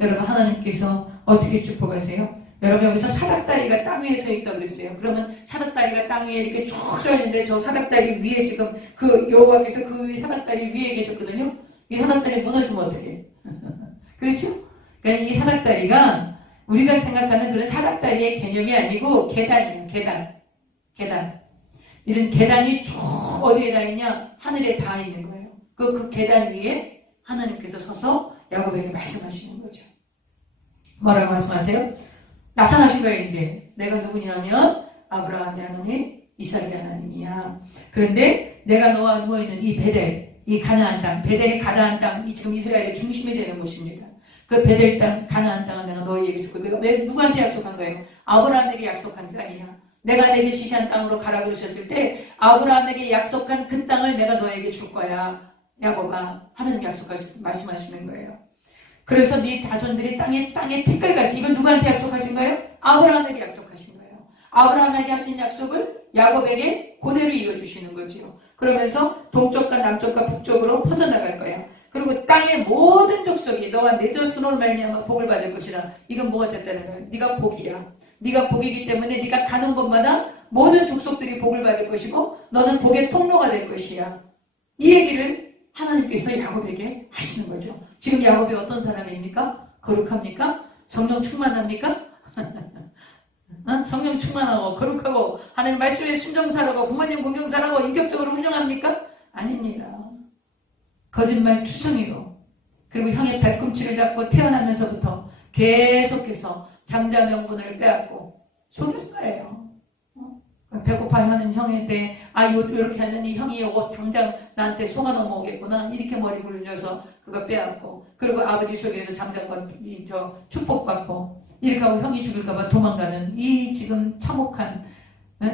여러분 하나님께서 어떻게 축복하세요? 여러분 여기서 사닥다리가 땅 위에 서 있다고 그랬어요. 그러면 사닥다리가 땅 위에 이렇게 쭉 서 있는데 저 사닥다리 위에 지금 그 여호와께서 그 사닥다리 위에 계셨거든요. 이 사닥다리 무너지면 어떡해? 그렇죠? 그러니까 이 사닥다리가 우리가 생각하는 그런 사닥다리의 개념이 아니고 계단이에요. 계단. 이런 계단이 쭉 어디에 닿아 있냐? 하늘에 닿아 있는 거예요. 그 계단 위에 하나님께서 서서 야곱에게 말씀하시는 거죠. 뭐라고 말씀하세요? 나타나신 거예요. 이제 내가 누구냐면 아브라함의 하나님, 이삭의 하나님이야. 그런데 내가 너와 누워있는 이 베델, 이 가나안 땅, 베델이 가나안 땅, 이 지금 이스라엘의 중심이 되는 곳입니다. 그 베델 땅, 가나안 땅을 내가 너희에게 줄고 내가 누구한테 약속한 거예요? 아브라함에게 약속한 땅이야. 내가 내게 지시한 땅으로 가라 그러셨을 때 아브라함에게 약속한 그 땅을 내가 너에게 줄 거야. 야곱아, 하나님 말씀하시는 거예요. 그래서 네 자손들이 땅에 티끌같이. 이건 누구한테 약속하신 거예요? 아브라함에게 약속하신 거예요. 아브라함에게 하신 약속을 야곱에게 그대로 이어주시는 거죠. 그러면서 동쪽과 남쪽과 북쪽으로 퍼져나갈 거야. 그리고 땅의 모든 족속이 너와 내 자손으로 말미암아 복을 받을 것이라. 이건 뭐가 됐다는 거예요? 네가 복이야. 네가 복이기 때문에 네가 가는 곳마다 모든 족속들이 복을 받을 것이고 너는 복의 통로가 될 것이야. 이 얘기를 하나님께서 야곱에게 하시는 거죠. 지금 야곱이 어떤 사람입니까? 거룩합니까? 성령 충만합니까? 성령 충만하고 거룩하고 하나님 말씀에 순종하고 부모님 공경잘하고 인격적으로 훌륭합니까? 아닙니다. 거짓말 투성이로 그리고 형의 발꿈치를 잡고 태어나면서부터 계속해서 장자 명분을 빼앗고 속였을 거예요. 배고파 하는 형에 대해 요렇게 하더니 형이 요거 당장 나한테 속아 넘어오겠구나 이렇게 머리 굴려서 그거 빼앗고 그리고 아버지 속에서 장자권 축복받고 이렇게 하고 형이 죽을까봐 도망가는 이 지금 참혹한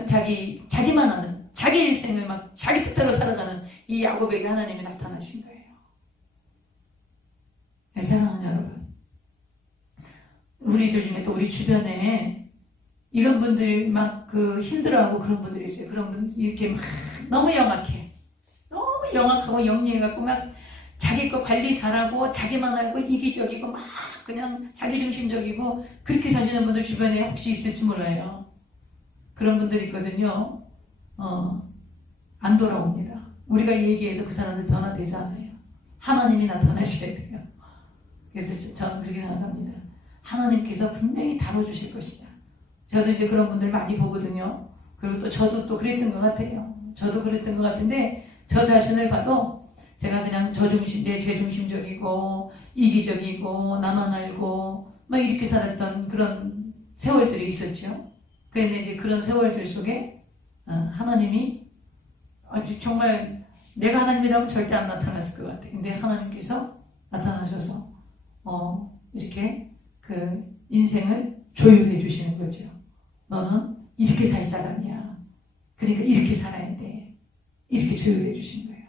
자기만 아는 자기 일생을 막 자기 뜻대로 살아가는 이 야곱에게 하나님이 나타나신 거예요. 네, 사랑하는 여러분, 우리들 중에 또 우리 주변에 이런 분들 막 힘들어하고 그런 분들이 있어요. 그런 분 이렇게 막 너무 영악해, 너무 영악하고 영리해갖고 막 자기 거 관리 잘하고 자기만 알고 이기적이고 막 그냥 자기중심적이고 그렇게 사시는 분들 주변에 혹시 있을지 몰라요. 그런 분들이 있거든요. 안 돌아옵니다. 우리가 얘기해서 그 사람들 변화되지 않아요. 하나님이 나타나셔야 돼요. 그래서 저는 그렇게 생각합니다. 하나님께서 분명히 다뤄주실 것이다. 저도 이제 그런 분들 많이 보거든요. 그리고 또 저도 또 그랬던 것 같아요. 저도 그랬던 것 같은데 저 자신을 봐도 제가 그냥 제중심적이고 이기적이고 나만 알고 막 이렇게 살았던 그런 세월들이 있었죠. 그런데 이제 그런 세월들 속에 하나님이 아주 정말 내가 하나님이라면 절대 안 나타났을 것 같아요. 근데 하나님께서 나타나셔서 이렇게 그 인생을 조율해 주시는 거죠. 너는 이렇게 살 사람이야. 그러니까 이렇게 살아야 돼. 이렇게 조율해 주신 거예요.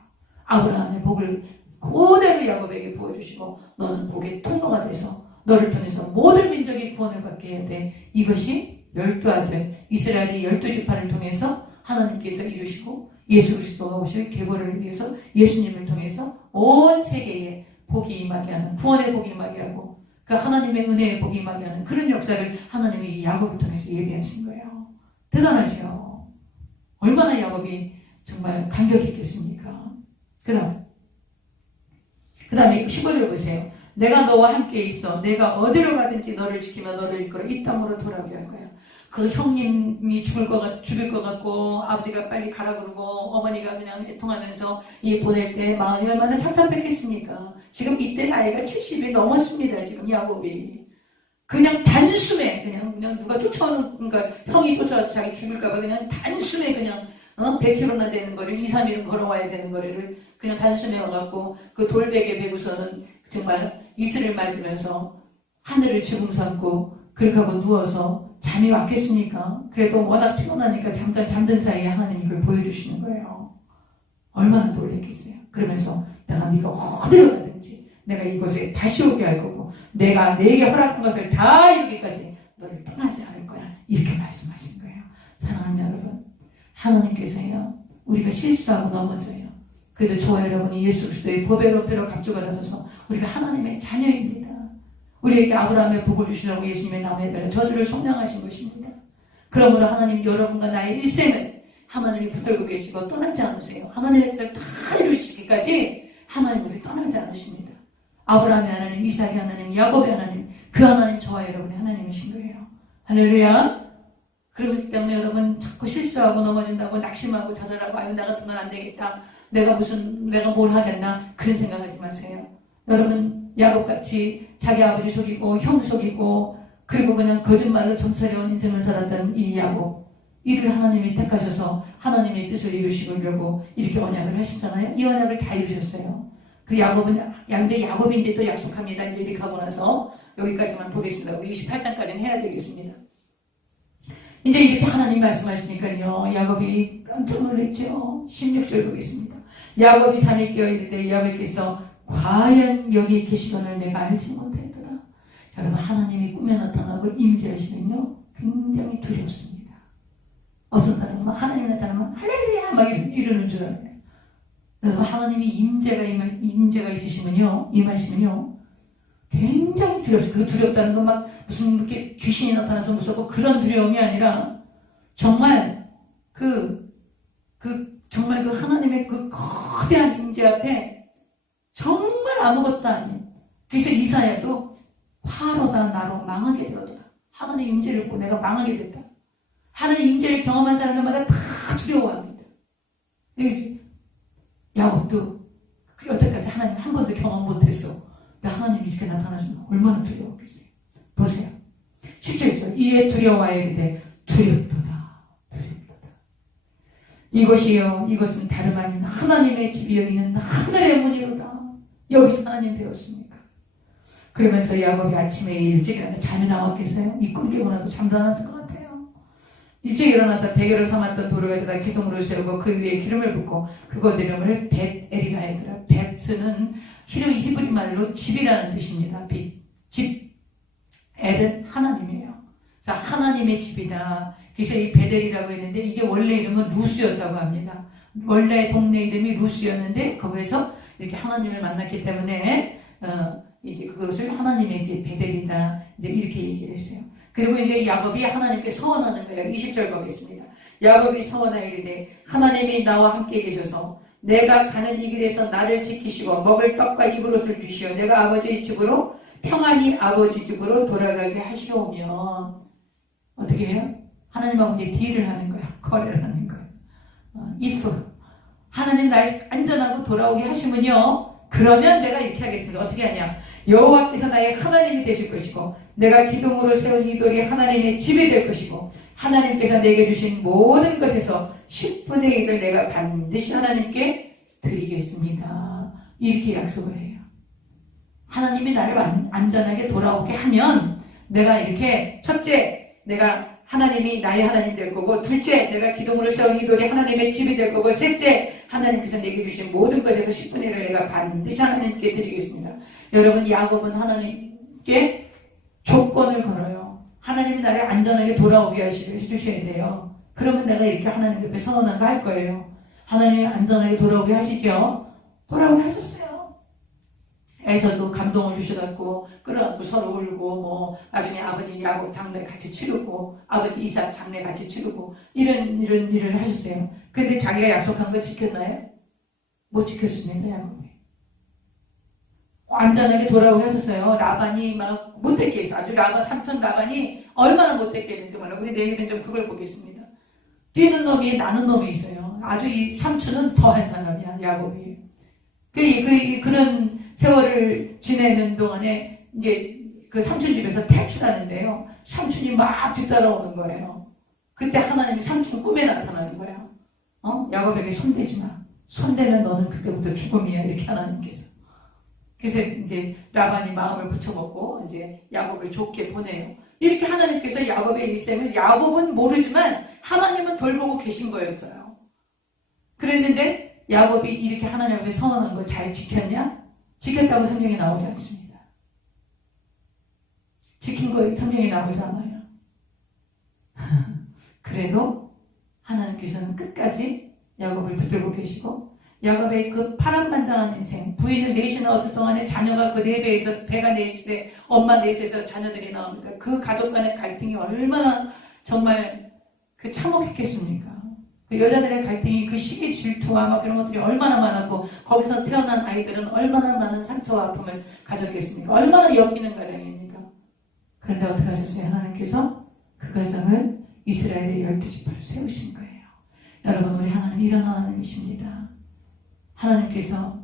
아브라함의 복을 그대로 야곱에게 부어주시고 너는 복의 통로가 돼서 너를 통해서 모든 민족이 구원을 받게 해야 돼. 이것이 12아들 이스라엘의 12지파를 통해서 하나님께서 이루시고 예수 그리스도가 오실 계보를 위해서 예수님을 통해서 온 세계에 복이 임하게 하는 구원의 복이 임하게 하고 그 하나님의 은혜의 복이 임하게 하는 그런 역사를 하나님이 야곱을 통해서 예비하신 거예요. 대단하죠. 얼마나 야곱이 정말 감격했겠습니까? 그 다음에 15절 보세요. 내가 너와 함께 있어. 내가 어디로 가든지 너를 지키며 너를 이끌어 이 땅으로 돌아오게 할 거야. 그 형님이 죽을 것 같고 아버지가 빨리 가라 그러고 어머니가 그냥 애통하면서 보낼 때 마음이 얼마나 착잡했겠습니까? 지금 이때 나이가 70이 넘었습니다. 지금 야곱이 그냥 단숨에 그냥 누가 쫓아오는 그러니까 형이 쫓아와서 자기 죽을까봐 그냥 단숨에 그냥 100km나 되는 거리를 2, 3일은 걸어와야 되는 거리를 그냥 단숨에 와갖고 그 돌베개 베고서는 정말 이슬을 맞으면서 하늘을 지붕 삼고 그렇게 하고 누워서 잠이 왔겠습니까? 그래도 워낙 피곤하니까 잠깐 잠든 사이에 하나님이 그걸 보여주시는 거예요. 얼마나 놀랬겠어요. 그러면서 내가 네가 어디로 가든지 내가 이곳에 다시 오게 할 거고 내가 내게 허락한 것을 다 이루기까지 너를 떠나지 않을 거야. 이렇게 말씀하신 거예요. 사랑하는 여러분, 하나님께서요 우리가 실수하고 넘어져요. 그래도 저와 여러분이 예수 그리스도의 보배로 갑주가 나서서 우리가 하나님의 자녀입니다. 우리에게 아브라함의 복을 주시라고 예수님의 나무에 달려 저주를 속량하신 것입니다. 그러므로 하나님 여러분과 나의 일생을 하나님이 붙들고 계시고 떠나지 않으세요. 하나님의 뜻을 다 이루시기까지 하나님 우리 떠나지 않으십니다. 아브라함의 하나님, 이삭의 하나님, 야곱의 하나님, 그 하나님 저와 여러분의 하나님이신 거예요. 할렐루야. 그렇기 때문에 여러분 자꾸 실수하고 넘어진다고 낙심하고 좌절하고 아유 나 같은 건 안 되겠다. 내가 뭘 하겠나 그런 생각하지 마세요. 여러분 야곱같이 자기 아버지 속이고 형 속이고 그리고 그냥 거짓말로 점차려온 인생을 살았던 이 야곱 이를 하나님이 택하셔서 하나님의 뜻을 이루시려고 이렇게 언약을 하시잖아요. 이 언약을 다 이루셨어요. 그 야곱은 양대 야곱인데 또 약속합니다. 이제 이렇게 하고 나서 여기까지만 보겠습니다. 우리 28장까지는 해야 되겠습니다. 이제 이렇게 하나님 말씀하시니까요. 야곱이 깜짝 놀랐죠. 16절 보겠습니다. 야곱이 잠이 깨어 있을 때 야곱께서 과연 여기 계시건을 내가 알지 못하였더라. 여러분 하나님이 꿈에 나타나고 임재하시면요 굉장히 두렵습니다. 어떤 사람은 하나님이 나타나면 할렐루야 막 이러는 줄 알아요. 여러분 하나님이 임재가 있으시면요 임하시면요 굉장히 두렵습니다. 그 두렵다는 건 막 무슨 이렇게 귀신이 나타나서 무섭고 그런 두려움이 아니라 정말 정말 그 하나님의 그 거대한 임재 앞에 정말 아무것도 아닌 그래서 이사야도 화로다 나로 망하게 되었다. 하나님의 임재를 보고 내가 망하게 됐다. 하나님의 임재를 경험한 사람들마다 다 두려워합니다. 야곱도 여태까지 하나님 한 번도 경험 못했어. 근데 하나님이 이렇게 나타나시면 얼마나 두려웠겠어요. 보세요. 17절. 이에 두려워하여 이르되 두렵도다. 두렵도다. 이것이요 이것은 다름 아닌 하나님의 집이 여기는 하늘의 문이로다. 여기서 하나님 배웠습니까? 그러면서 야곱이 아침에 일찍 일어나 잠이 나왔겠어요? 이 꿈 깨고 나서 잠도 안 왔을 것 같아요. 일찍 일어나서 베개로 삼았던 돌을 가져다 기둥으로 세우고 그 위에 기름을 붓고 그곳 이름을 벳엘이라 하더라. 벳은 히브리 말로 집이라는 뜻입니다. 집. 엘은 하나님이에요. 자, 하나님의 집이다. 그래서 이 벳엘이라고 했는데 이게 원래 이름은 루스였다고 합니다. 원래 동네 이름이 루스였는데 거기에서 이렇게 하나님을 만났기 때문에 이제 그것을 하나님의 집 벳엘이다. 이제 이렇게 얘기를 했어요. 그리고 이제 야곱이 하나님께 서원하는 거예요. 20절 보겠습니다. 야곱이 서원하여 이르되 하나님이 나와 함께 계셔서 내가 가는 이 길에서 나를 지키시고 먹을 떡과 입을 옷을 주시어 내가 아버지 집으로 평안히 아버지 집으로 돌아가게 하시오면 어떻게 해요? 하나님하고 이제 딜을 하는 거야. 거래를 하는 거야. if 하나님 날 안전하고 돌아오게 하시면요. 그러면 내가 이렇게 하겠습니다. 어떻게 하냐? 여호와께서 나의 하나님이 되실 것이고 내가 기둥으로 세운 이 돌이 하나님의 집이 될 것이고 하나님께서 내게 주신 모든 것에서 10분의 1을 내가 반드시 하나님께 드리겠습니다. 이렇게 약속을 해요. 하나님이 나를 안전하게 돌아오게 하면 내가 이렇게 첫째 내가 하나님이 나의 하나님 될 거고 둘째 내가 기둥으로 세운 이 돌이 하나님의 집이 될 거고 셋째 하나님께서 내게 주신 모든 것에서 10분의 1을 내가 반드시 하나님께 드리겠습니다. 여러분 야곱은 하나님께 조건을 걸어요. 하나님이 나를 안전하게 돌아오게 해주셔야 돼요. 그러면 내가 이렇게 하나님 옆에 서원한 거 할 거예요. 하나님이 안전하게 돌아오게 하시죠. 돌아오게 하셨어요. 에서도 감동을 주셔갖고 끌어안고 서로 울고 나중에 아버지 야곱 장례 같이 치르고 아버지 이삭 장례 같이 치르고 이런 일을 하셨어요. 근데 자기가 약속한 거 지켰나요? 못 지켰습니다. 야곱이 안전하게 돌아오게 하셨어요. 라반이 막 못됐게 했어. 아주 삼촌 라반이 얼마나 못됐게 했는지 몰라. 우리 내일은 좀 그걸 보겠습니다. 뛰는 놈이 나는 놈이 있어요. 아주 이 삼촌은 더한 사람이야. 야곱이 그런 세월을 지내는 동안에 이제 그 삼촌 집에서 탈출하는데요. 삼촌이 막 뒤따라오는 거예요. 그때 하나님이 삼촌 꿈에 나타나는 거야. 야곱에게 손대지 마. 손대면 너는 그때부터 죽음이야. 이렇게 하나님께서. 그래서 이제 라반이 마음을 붙여먹고 이제 야곱을 좋게 보내요. 이렇게 하나님께서 야곱의 일생을 야곱은 모르지만 하나님은 돌보고 계신 거였어요. 그랬는데 야곱이 이렇게 하나님 앞에 서원한 거 잘 지켰냐? 지켰다고 성경에 나오지 않습니다. 지킨 거 성경에 나오지 않아요. 그래도 하나님께서는 끝까지 야곱을 붙들고 계시고 야곱의 그 파란만장한 인생 부인을 내시는 어떤 동안에 자녀가 그 네 배에서 배가 넷에 엄마 넷에서 자녀들이 나옵니다. 그 가족 간의 갈등이 얼마나 정말 그 참혹했겠습니까? 그 여자들의 갈등이 그 시기 질투와 막 그런 것들이 얼마나 많았고 거기서 태어난 아이들은 얼마나 많은 상처와 아픔을 가졌겠습니까? 얼마나 엮이는 가정입니까? 그런데 어떻게 하셨어요? 하나님께서 그 가정을 이스라엘의 12지파를 세우신 거예요. 여러분 우리 하나님 이런 하나님이십니다. 하나님께서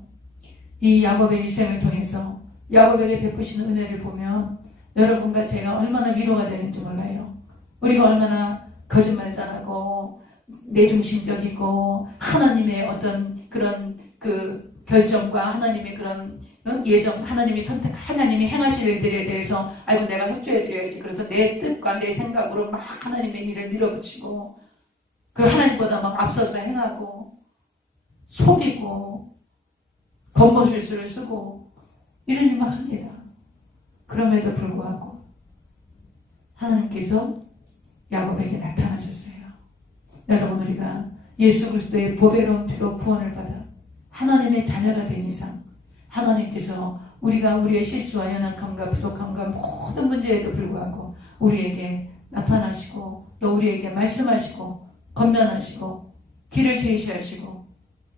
이 야곱의 일생을 통해서 야곱에게 베푸시는 은혜를 보면 여러분과 제가 얼마나 위로가 되는지 몰라요. 우리가 얼마나 거짓말잘하고 내중심적이고 하나님의 어떤 그런 그 결정과 하나님의 그런 예정, 하나님이 하나님이 행하실 일들에 대해서 아이고 내가 협조해드려야지. 그래서 내 뜻과 내 생각으로 막 하나님의 일을 밀어붙이고 그 하나님보다 막 앞서서 행하고 속이고 겉모술수를 쓰고 이런 일만 합니다. 그럼에도 불구하고 하나님께서 야곱에게 나타나셨어요. 여러분 우리가 예수 그리스도의 보배로운 피로 구원을 받아 하나님의 자녀가 된 이상 하나님께서 우리의 실수와 연약함과 부족함과 모든 문제에도 불구하고 우리에게 나타나시고 또 우리에게 말씀하시고 권면하시고 길을 제시하시고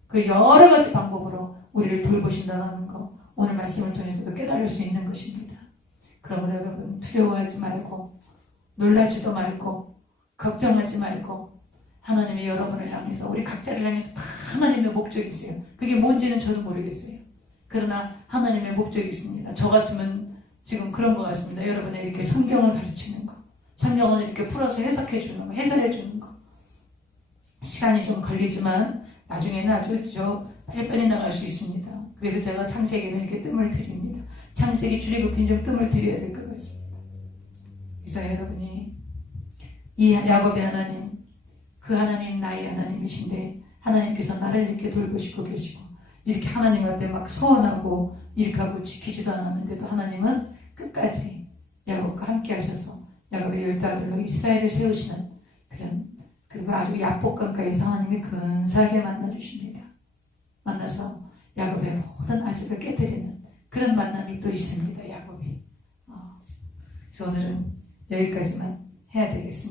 그 여러 가지 방법으로 우리를 돌보신다는 거 오늘 말씀을 통해서도 깨달을 수 있는 것입니다. 그러므로 여러분 두려워하지 말고 놀라지도 말고 걱정하지 말고 하나님이 여러분을 향해서 우리 각자를 향해서 다 하나님의 목적이 있어요. 그게 뭔지는 저도 모르겠어요. 그러나 하나님의 목적이 있습니다. 저 같으면 지금 그런 것 같습니다. 여러분의 이렇게 성경을 가르치는 거, 성경을 이렇게 풀어서 해석해 주는 거, 해설해 주는 거. 시간이 좀 걸리지만 나중에는 아주 빨리빨리 나갈 수 있습니다. 그래서 제가 창세기는 이렇게 뜸을 들입니다. 창세기 출애굽기는 좀 뜸을 들여야 될 것 같습니다. 그래서 여러분이 이 야곱의 하나님, 그 하나님 나의 하나님이신데 하나님께서 나를 이렇게 돌보시고 계시고 이렇게 하나님 앞에 막 소원하고 이렇게 하고 지키지도 않았는데도 하나님은 끝까지 야곱과 함께 하셔서 야곱의 12아들로 이스라엘을 세우시는 그리고 아주 야복강가에서 하나님이 근사하게 만나주십니다. 만나서 야곱의 모든 아집을 깨뜨리는 그런 만남이 또 있습니다. 야곱이. 그래서 오늘은 여기까지만 해야 되겠습니다.